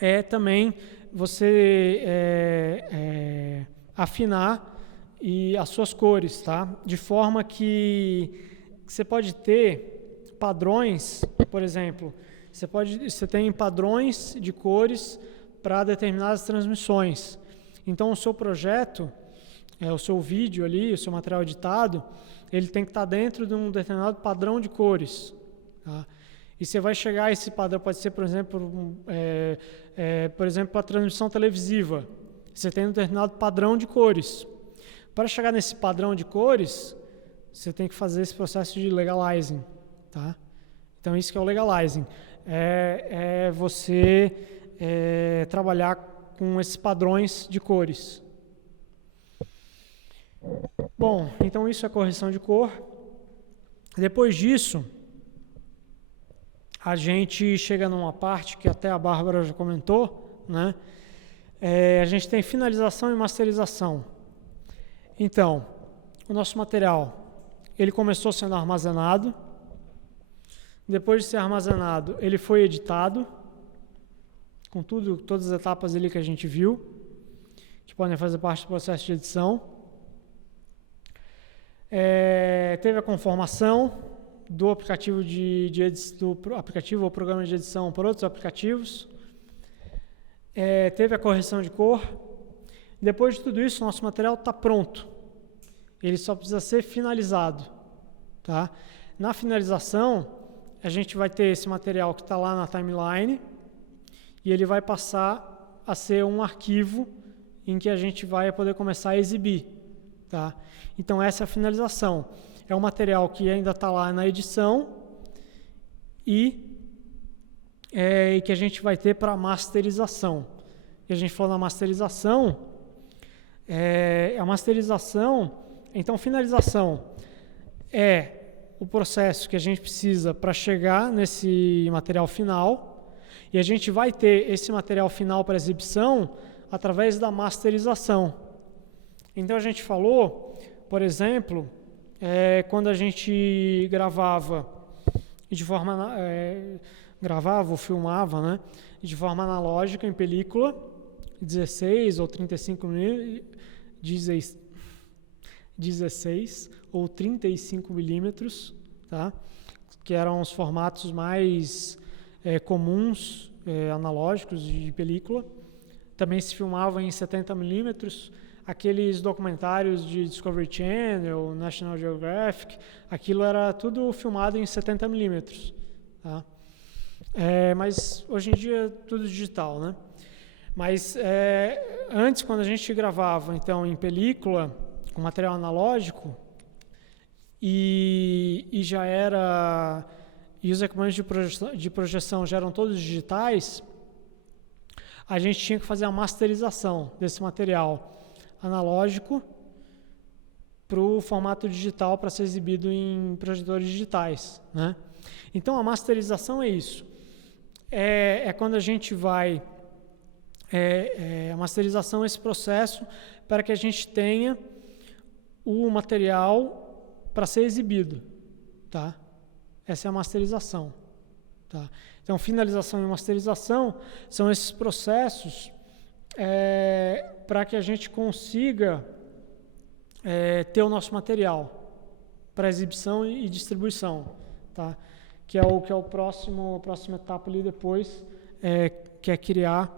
é também você afinar as suas cores, tá? De forma que você pode ter padrões, por exemplo, você tem padrões de cores para determinadas transmissões. Então, o seu projeto, o seu vídeo ali, o seu material editado, ele tem que estar dentro de um determinado padrão de cores, tá? E você vai chegar a esse padrão, pode ser, por exemplo, para a transmissão televisiva. Você tem um determinado padrão de cores. Para chegar nesse padrão de cores, você tem que fazer esse processo de legalizing, tá? Então, isso que é o legalizing. Você trabalhar com esses padrões de cores. Bom, então isso é correção de cor. Depois disso, a gente chega numa parte que até a Bárbara já comentou, né? A gente tem finalização e masterização. Então, o nosso material, ele começou sendo armazenado. Depois de ser armazenado, ele foi editado, com todas as etapas ali que a gente viu, que podem fazer parte do processo de edição. Teve a conformação do aplicativo do aplicativo ou programa de edição por outros aplicativos. Teve a correção de cor. Depois de tudo isso, nosso material está pronto. Ele só precisa ser finalizado, tá? Na finalização, a gente vai ter esse material que está lá na timeline e ele vai passar a ser um arquivo em que a gente vai poder começar a exibir. Tá? Então, essa é a finalização. É um material que ainda está lá na edição e que a gente vai ter para masterização. E a gente falou na masterização, a masterização, então finalização é o processo que a gente precisa para chegar nesse material final, e a gente vai ter esse material final para exibição através da masterização. Então a gente falou, por exemplo, quando a gente gravava de forma gravava ou filmava, né, de forma analógica em película 16 ou 35 16 ou 35 milímetros, tá? Que eram os formatos mais comuns, analógicos de película. Também se filmava em 70 milímetros, aqueles documentários de Discovery Channel, National Geographic, aquilo era tudo filmado em 70 milímetros, tá? Mas hoje em dia é tudo digital, né? Mas antes, quando a gente gravava então em película com material analógico e os equipamentos de projeção já eram todos digitais, a gente tinha que fazer a masterização desse material analógico para o formato digital para ser exibido em projetores digitais, né? Então a masterização é isso. É quando a gente vai... a masterização é esse processo para que a gente tenha o material para ser exibido, tá? Essa é a masterização, tá? Então, finalização e masterização são esses processos para que a gente consiga ter o nosso material para exibição e distribuição, tá? Que é a próxima etapa ali depois, que é criar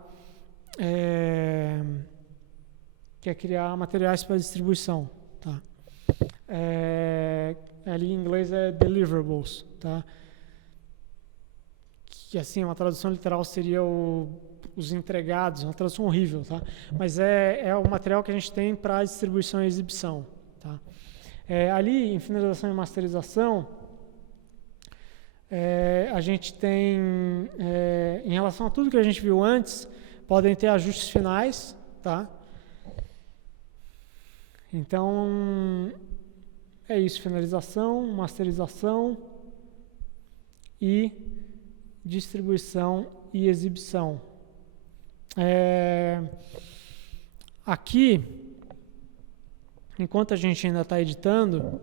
materiais para distribuição, tá? Ali em inglês é deliverables, tá? Que assim, uma tradução literal seria os entregados, uma tradução horrível, tá? Mas é o material que a gente tem para distribuição e exibição, tá? Ali em finalização e masterização, a gente tem, em relação a tudo que a gente viu antes, podem ter ajustes finais, tá? Então, é isso, finalização, masterização e distribuição e exibição. Aqui, enquanto a gente ainda está editando,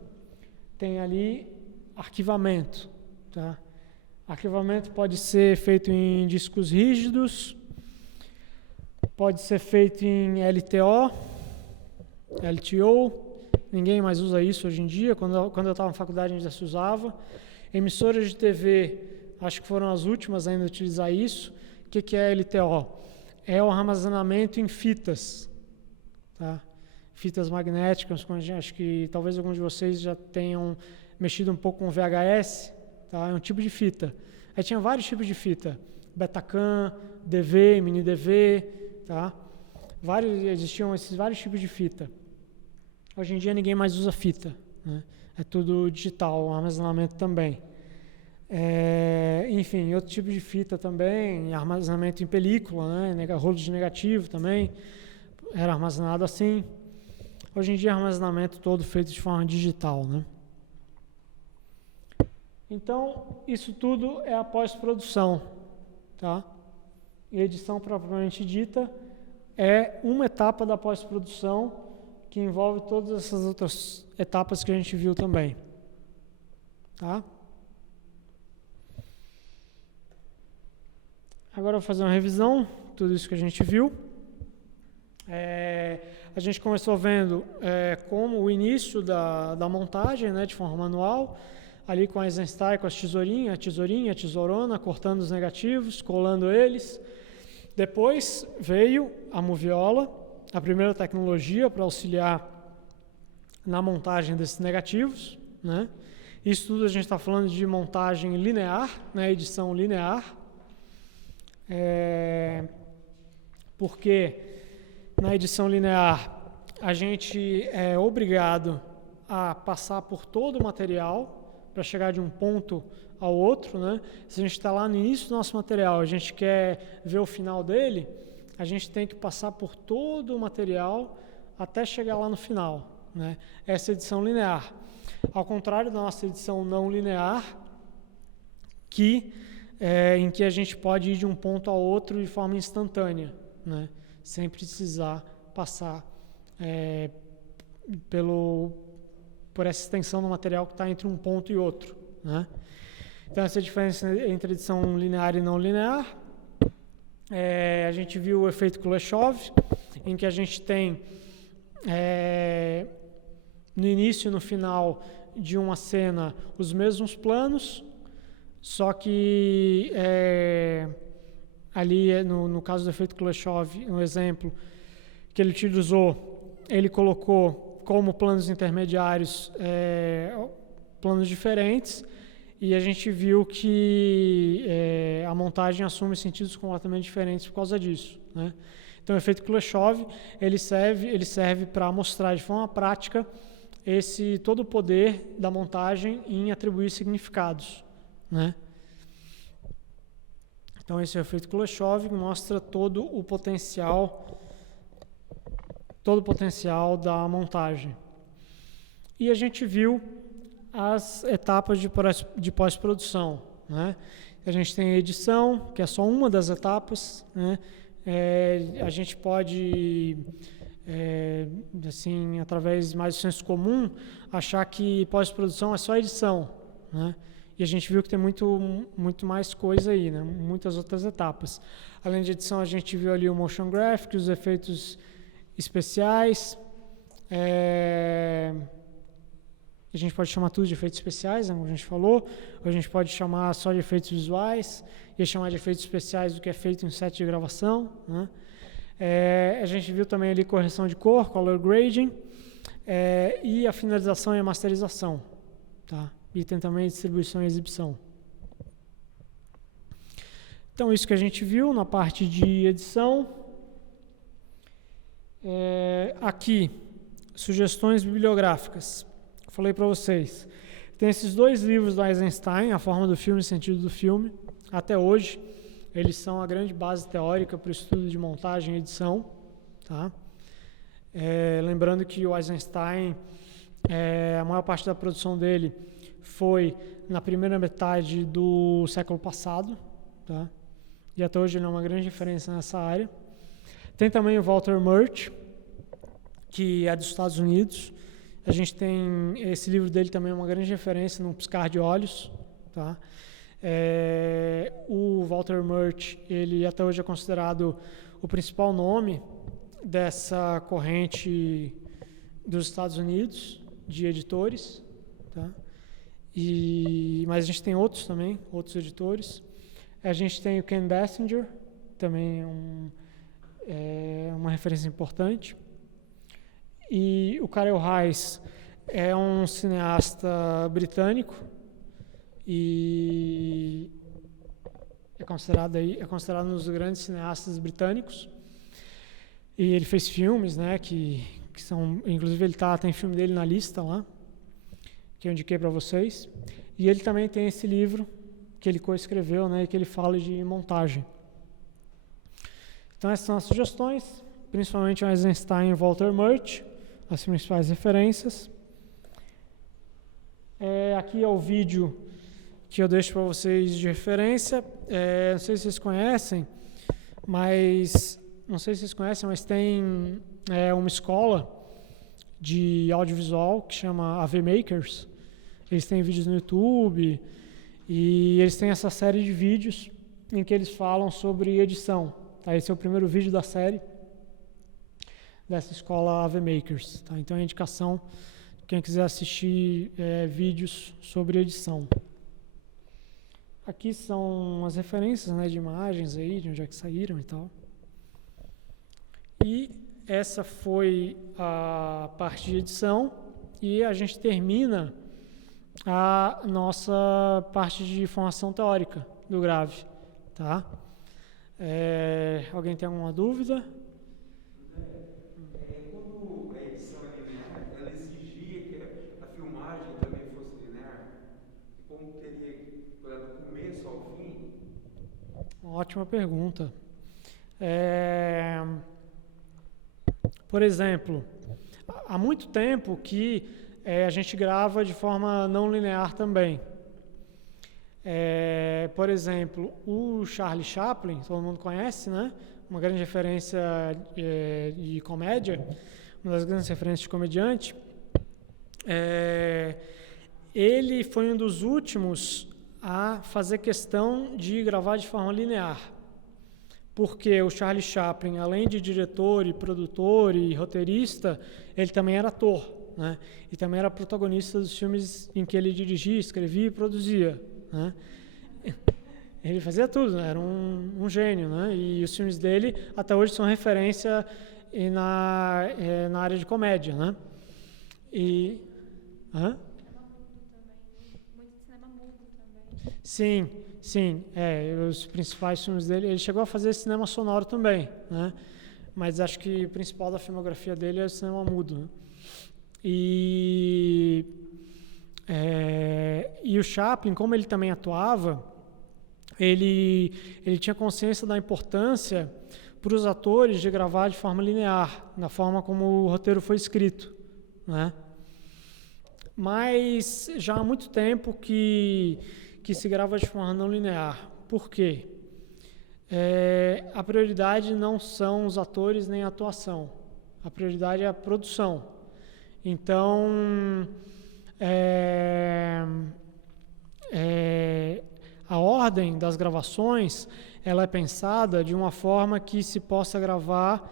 tem ali arquivamento, tá? Arquivamento pode ser feito em discos rígidos, pode ser feito em LTO, ninguém mais usa isso hoje em dia, quando eu estava na faculdade ainda se usava. Emissoras de TV, acho que foram as últimas ainda a utilizar isso. O que é LTO? É o armazenamento em fitas, tá? Fitas magnéticas, acho que talvez alguns de vocês já tenham mexido um pouco com VHS, tá? É um tipo de fita. Aí tinha vários tipos de fita, Betacam, DV, mini DV, tá? Existiam esses vários tipos de fita. Hoje em dia ninguém mais usa fita, né? É tudo digital, o armazenamento também. Enfim, outro tipo de fita também, armazenamento em película, né? Rolo de negativo também, era armazenado assim. Hoje em dia armazenamento todo feito de forma digital, né? Então, isso tudo é a pós-produção, tá? E edição propriamente dita é uma etapa da pós-produção que envolve todas essas outras etapas que a gente viu também, tá? Agora eu vou fazer uma revisão, tudo isso que a gente viu. A gente começou vendo como o início da montagem, né, de forma manual, ali com a Eisenstein, com as tesourinha, tesourona, cortando os negativos, colando eles. Depois veio a moviola, a primeira tecnologia para auxiliar na montagem desses negativos, né? Isso tudo a gente está falando de montagem linear, né, edição linear, porque na edição linear, a gente é obrigado a passar por todo o material para chegar de um ponto ao outro, né? Se a gente está lá no início do nosso material, a gente quer ver o final dele, a gente tem que passar por todo o material até chegar lá no final, né? Essa é a edição linear. Ao contrário da nossa edição não linear, em que a gente pode ir de um ponto ao outro de forma instantânea, né? Sem precisar passar por essa extensão do material que está entre um ponto e outro, né? Então, essa é a diferença entre edição linear e não linear. A gente viu o efeito Kuleshov, em que a gente tem no início e no final de uma cena os mesmos planos, só que ali, no caso do efeito Kuleshov, um exemplo que ele utilizou, ele colocou como planos intermediários planos diferentes, e a gente viu que a montagem assume sentidos completamente diferentes por causa disso, né? Então, o efeito Kuleshov ele serve para mostrar de forma prática todo o poder da montagem em atribuir significados, né? Então, esse é o efeito Kuleshov, que mostra todo o potencial da montagem. E a gente viu as etapas de pós-produção, né? A gente tem a edição, que é só uma das etapas, né? A gente pode, assim, através mais do senso comum, achar que pós-produção é só edição, né? E a gente viu que tem muito mais coisa aí, né? Muitas outras etapas. Além de edição, a gente viu ali o motion graphic, os efeitos especiais. A gente pode chamar tudo de efeitos especiais, né, como a gente falou, ou a gente pode chamar só de efeitos visuais, e chamar de efeitos especiais do que é feito em set de gravação, né? A gente viu também ali correção de cor, color grading, e a finalização e a masterização, tá? E tem também distribuição e exibição. Então, isso que a gente viu na parte de edição. Aqui, sugestões bibliográficas. Falei para vocês. Tem esses 2 livros do Eisenstein, A Forma do Filme e o Sentido do Filme. Até hoje, eles são a grande base teórica para o estudo de montagem e edição, tá? Lembrando que o Eisenstein, a maior parte da produção dele foi na primeira metade do século passado, tá? E até hoje ele é uma grande referência nessa área. Tem também o Walter Murch, que é dos Estados Unidos. A gente tem esse livro dele também, é uma grande referência num piscar de olhos, tá? O Walter Murch, ele até hoje é considerado o principal nome dessa corrente dos Estados Unidos de editores, tá? Mas a gente tem outros também, outros editores. A gente tem o Ken Basinger, também uma referência importante. E o Karel Reisz é um cineasta britânico e é considerado um dos grandes cineastas britânicos. E ele fez filmes, né, que são, inclusive tem filme dele na lista lá, que eu indiquei para vocês. E ele também tem esse livro que ele coescreveu, né, que ele fala de montagem. Então essas são as sugestões, principalmente Eisenstein e Walter Murch, as principais referências. Aqui é o vídeo que eu deixo para vocês de referência. Não sei se vocês conhecem, mas tem uma escola de audiovisual que chama AV Makers. Eles têm vídeos no YouTube e eles têm essa série de vídeos em que eles falam sobre edição. Tá? Esse é o primeiro vídeo da série dessa escola AV Makers. Tá? Então, é a indicação de quem quiser assistir vídeos sobre edição. Aqui são as referências, né, de imagens aí, de onde é que saíram e tal. E essa foi a parte de edição e a gente termina a nossa parte de formação teórica do Grave. Tá? Alguém tem alguma dúvida? teria, por exemplo, do começo ao fim? Uma ótima pergunta. Por exemplo, há muito tempo que a gente grava de forma não linear também. Por exemplo, o Charlie Chaplin, todo mundo conhece, né? Uma grande referência de comédia, uma das grandes referências de comediante. Ele foi um dos últimos a fazer questão de gravar de forma linear. Porque o Charlie Chaplin, além de diretor e produtor e roteirista, ele também era ator, né? E também era protagonista dos filmes em que ele dirigia, escrevia e produzia, né? Ele fazia tudo, né? Era um gênio, né? E os filmes dele até hoje são referência na área de comédia, né? Hã? Muito cinema mudo também. Sim. Os principais filmes dele, ele chegou a fazer cinema sonoro também, né? Mas acho que o principal da filmografia dele é o cinema mudo, né? E o Chaplin, como ele também atuava, ele tinha consciência da importância para os atores de gravar de forma linear, na forma como o roteiro foi escrito, né? Mas já há muito tempo que se grava de forma não linear. Por quê? A prioridade não são os atores nem a atuação. A prioridade é a produção. Então, a ordem das gravações ela é pensada de uma forma que se possa gravar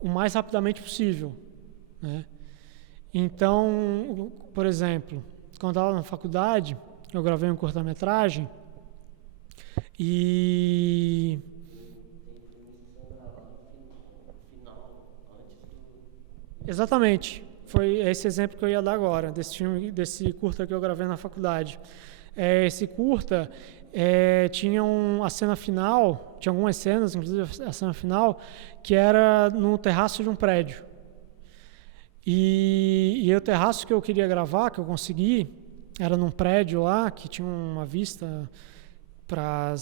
o mais rapidamente possível, né? Então, por exemplo, quando eu estava na faculdade, eu gravei um curta-metragem e... Exatamente. Foi esse exemplo que eu ia dar agora, desse curta que eu gravei na faculdade. Esse curta tinha a cena final, tinha algumas cenas, inclusive a cena final, que era no terraço de um prédio. E o terraço que eu queria gravar, que eu consegui, era num prédio lá, que tinha uma vista lá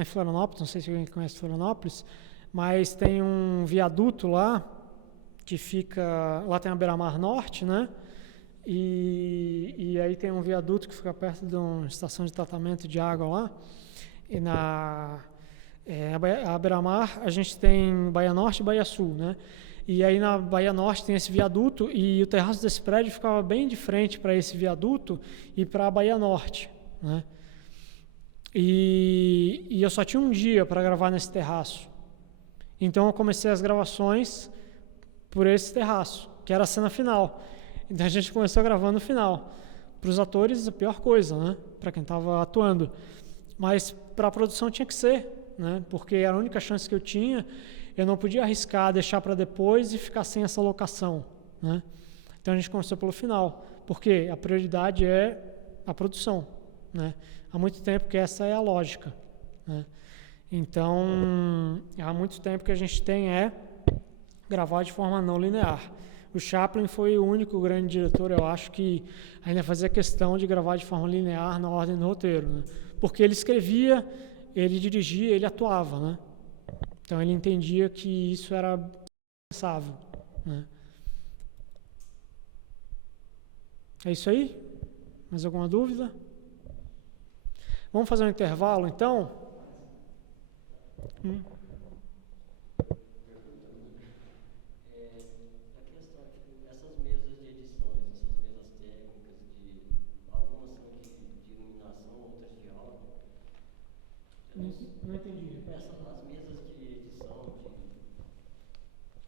em Florianópolis, não sei se alguém conhece Florianópolis, mas tem um viaduto lá, que fica... Lá tem a Beira-Mar Norte, né? E aí tem um viaduto que fica perto de uma estação de tratamento de água lá. E a Beira-Mar, a gente tem Baía Norte e Baía Sul, né? E aí na Baía Norte tem esse viaduto e o terraço desse prédio ficava bem de frente para esse viaduto e para a Baía Norte, né? E eu só tinha um dia para gravar nesse terraço. Então eu comecei as gravações por esse terraço, que era a cena final. Então a gente começou gravando no final. Para os atores, a pior coisa, né? Para quem estava atuando. Mas para a produção tinha que ser, né? Porque era a única chance que eu tinha. Eu não podia arriscar, deixar para depois e ficar sem essa locação, né? Então a gente começou pelo final, porque a prioridade é a produção, né? Há muito tempo que essa é a lógica, né? Então, há muito tempo que a gente tem gravar de forma não linear. O Chaplin foi o único grande diretor, eu acho, que ainda fazia questão de gravar de forma linear na ordem do roteiro, né? Porque ele escrevia, ele dirigia, ele atuava, né? Então ele entendia que isso era pensável, né? É isso aí? Mais alguma dúvida? Vamos fazer um intervalo, então? Não entendi. As mesas de edição,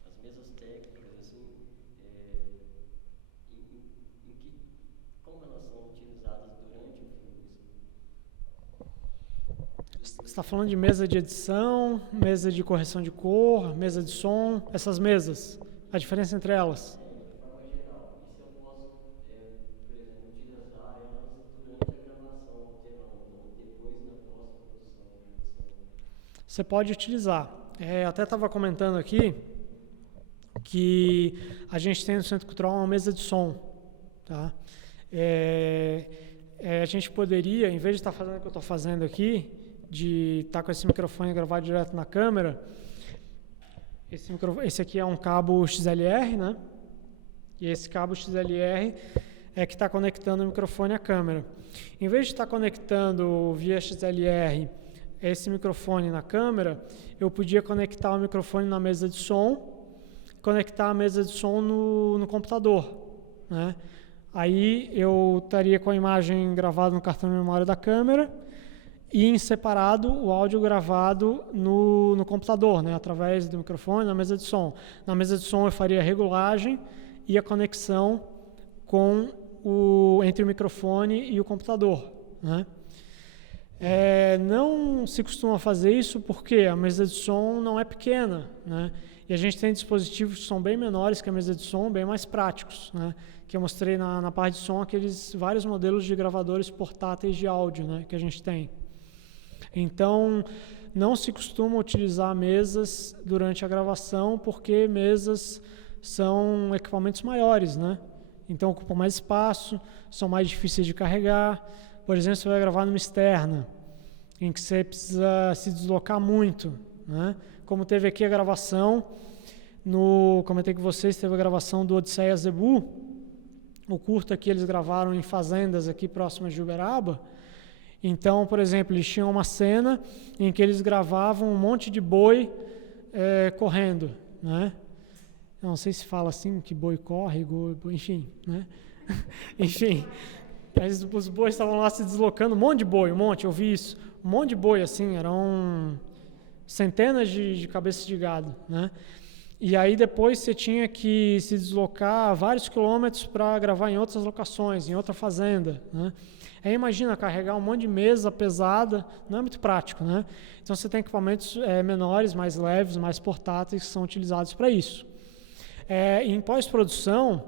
as mesas técnicas, assim, como elas são utilizadas durante o filme? Você está falando de mesa de edição, mesa de correção de cor, mesa de som, essas mesas, a diferença entre elas? De forma geral, e se eu posso, por exemplo, utilizar elas durante a gravação, alterando, ou depois na pós-produção, edição? Você pode utilizar. Eu até estava comentando aqui que a gente tem no Centro Cultural uma mesa de som, tá? a gente poderia, em vez de estar fazendo o que eu estou fazendo aqui, de estar com esse microfone gravado direto na câmera, esse aqui é um cabo XLR, né? E esse cabo XLR é que está conectando o microfone à câmera. Em vez de estar conectando via XLR esse microfone na câmera, eu podia conectar o microfone na mesa de som, conectar a mesa de som no computador, né? Aí eu estaria com a imagem gravada no cartão de memória da câmera e em separado o áudio gravado no computador, né? Através do microfone na mesa de som. Na mesa de som eu faria a regulagem e a conexão entre o microfone e o computador, né? Não se costuma fazer isso porque a mesa de som não é pequena, né? E a gente tem dispositivos que são bem menores que a mesa de som, bem mais práticos, né? Que eu mostrei na parte de som, aqueles vários modelos de gravadores portáteis de áudio, né? Que a gente tem. Então, não se costuma utilizar mesas durante a gravação porque mesas são equipamentos maiores, né? Então ocupam mais espaço, são mais difíceis de carregar. Por exemplo, você vai gravar numa externa, em que você precisa se deslocar muito, né? Como teve aqui a gravação, comentei com vocês, teve a gravação do Odisseia Zebu, o curta que eles gravaram em fazendas aqui próximas de Uberaba. Então, por exemplo, eles tinham uma cena em que eles gravavam um monte de boi correndo, né? Não sei se fala assim, que boi corre, enfim, né? Enfim, os bois estavam lá se deslocando, um monte de boi, eu vi isso, um monte de boi, assim, eram centenas de cabeças de gado, né? E aí depois você tinha que se deslocar vários quilômetros para gravar em outras locações, em outra fazenda, né? Aí imagina carregar um monte de mesa pesada, não é muito prático, né? Então você tem equipamentos menores, mais leves, mais portáteis que são utilizados para isso. Em pós-produção,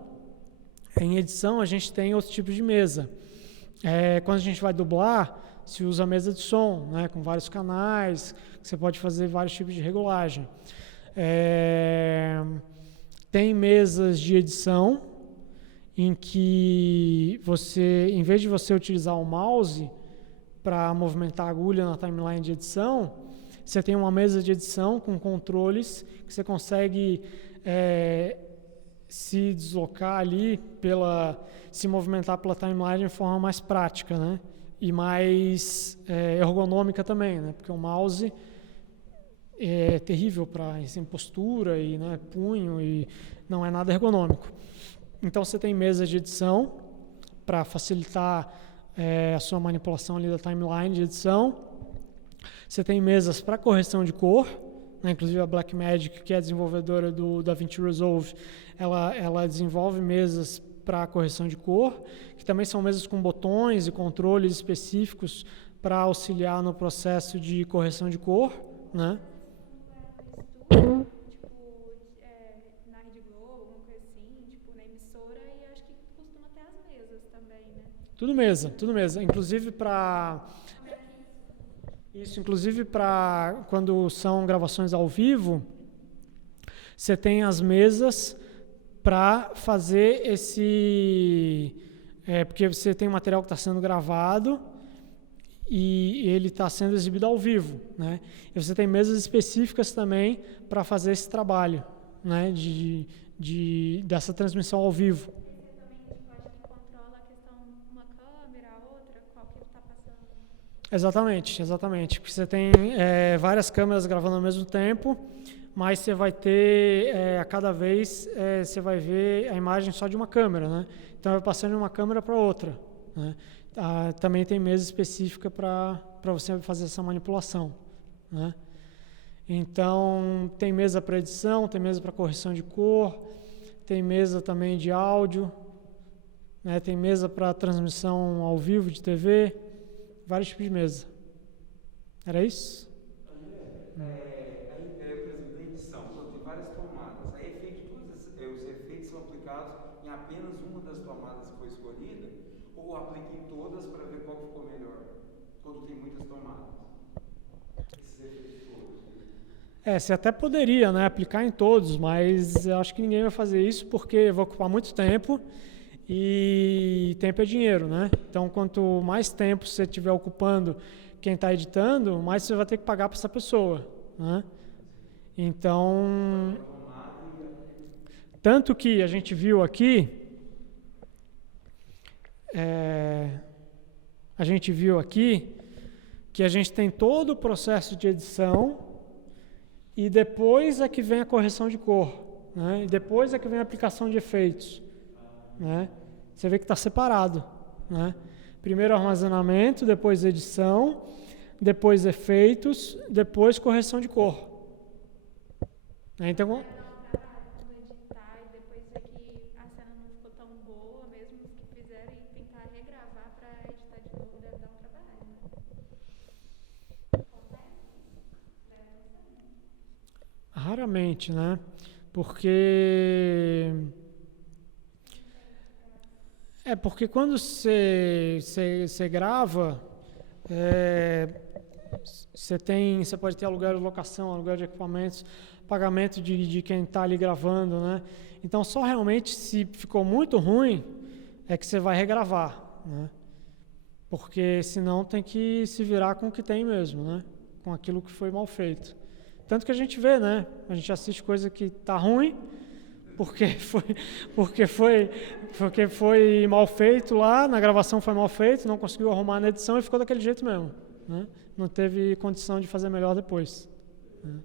em edição, a gente tem outro tipo de mesa. Quando a gente vai dublar, se usa mesa de som, né, com vários canais, você pode fazer vários tipos de regulagem. Tem mesas de edição, em que você, em vez de você utilizar o mouse para movimentar a agulha na timeline de edição, você tem uma mesa de edição com controles que você consegue se deslocar ali, se movimentar pela timeline de forma mais prática, né? E mais ergonômica também, né? Porque o mouse é terrível para postura e, né, punho, e não é nada ergonômico. Então você tem mesas de edição para facilitar a sua manipulação ali da timeline de edição. Você tem mesas para correção de cor, né? Inclusive a Blackmagic, que é a desenvolvedora do DaVinci Resolve, ela desenvolve mesas para correção de cor, que também são mesas com botões e controles específicos para auxiliar no processo de correção de cor, né? Na Rede Globo, alguma coisa assim, tipo na emissora, e acho que costuma ter as mesas também, né? Tudo mesa. Inclusive para quando são gravações ao vivo, você tem as mesas para fazer porque você tem um material que está sendo gravado e ele está sendo exibido ao vivo, né? E você tem mesas específicas também para fazer esse trabalho, né? Dessa transmissão ao vivo. Você também acho que controla a questão uma câmera, a outra, qual que está passando. Exatamente. Porque você tem várias câmeras gravando ao mesmo tempo, mas você vai ter, a cada vez, você vai ver a imagem só de uma câmera, né? Então, vai passando de uma câmera para outra, né? Também tem mesa específica para você fazer essa manipulação, né? Então, tem mesa para edição, tem mesa para correção de cor, tem mesa também de áudio, né? Tem mesa para transmissão ao vivo de TV, vários tipos de mesa. Era isso? Ou aplica em todas para ver qual ficou melhor, quando tem muitas tomadas. Esses efeitos todos. Você até poderia, né, aplicar em todos, mas eu acho que ninguém vai fazer isso porque vai ocupar muito tempo e tempo é dinheiro, né? Então, quanto mais tempo você estiver ocupando quem está editando, mais você vai ter que pagar para essa pessoa, né? Então, tanto que a gente viu aqui, que a gente tem todo o processo de edição e depois é que vem a correção de cor, né? E depois é que vem a aplicação de efeitos, né? Você vê que está separado, né? Primeiro armazenamento, depois edição, depois efeitos, depois correção de cor. Então, Não dá um trabalho quando editar e depois ver que a cena não ficou tão boa, mesmo os que fizeram, e tentar regravar para editar de novo deve dar um trabalho, né? raramente, né? Porque quando você grava, você pode ter aluguel de locação, aluguel de equipamentos, pagamento de quem está ali gravando, né? Então, só realmente se ficou muito ruim é que você vai regravar, né? Porque senão tem que se virar com o que tem mesmo, né? Com aquilo que foi mal feito. Tanto que a gente vê, né? A gente assiste coisa que está ruim, porque foi mal feito lá, na gravação foi mal feito, não conseguiu arrumar na edição e ficou daquele jeito mesmo, né? Não teve condição de fazer melhor depois, né?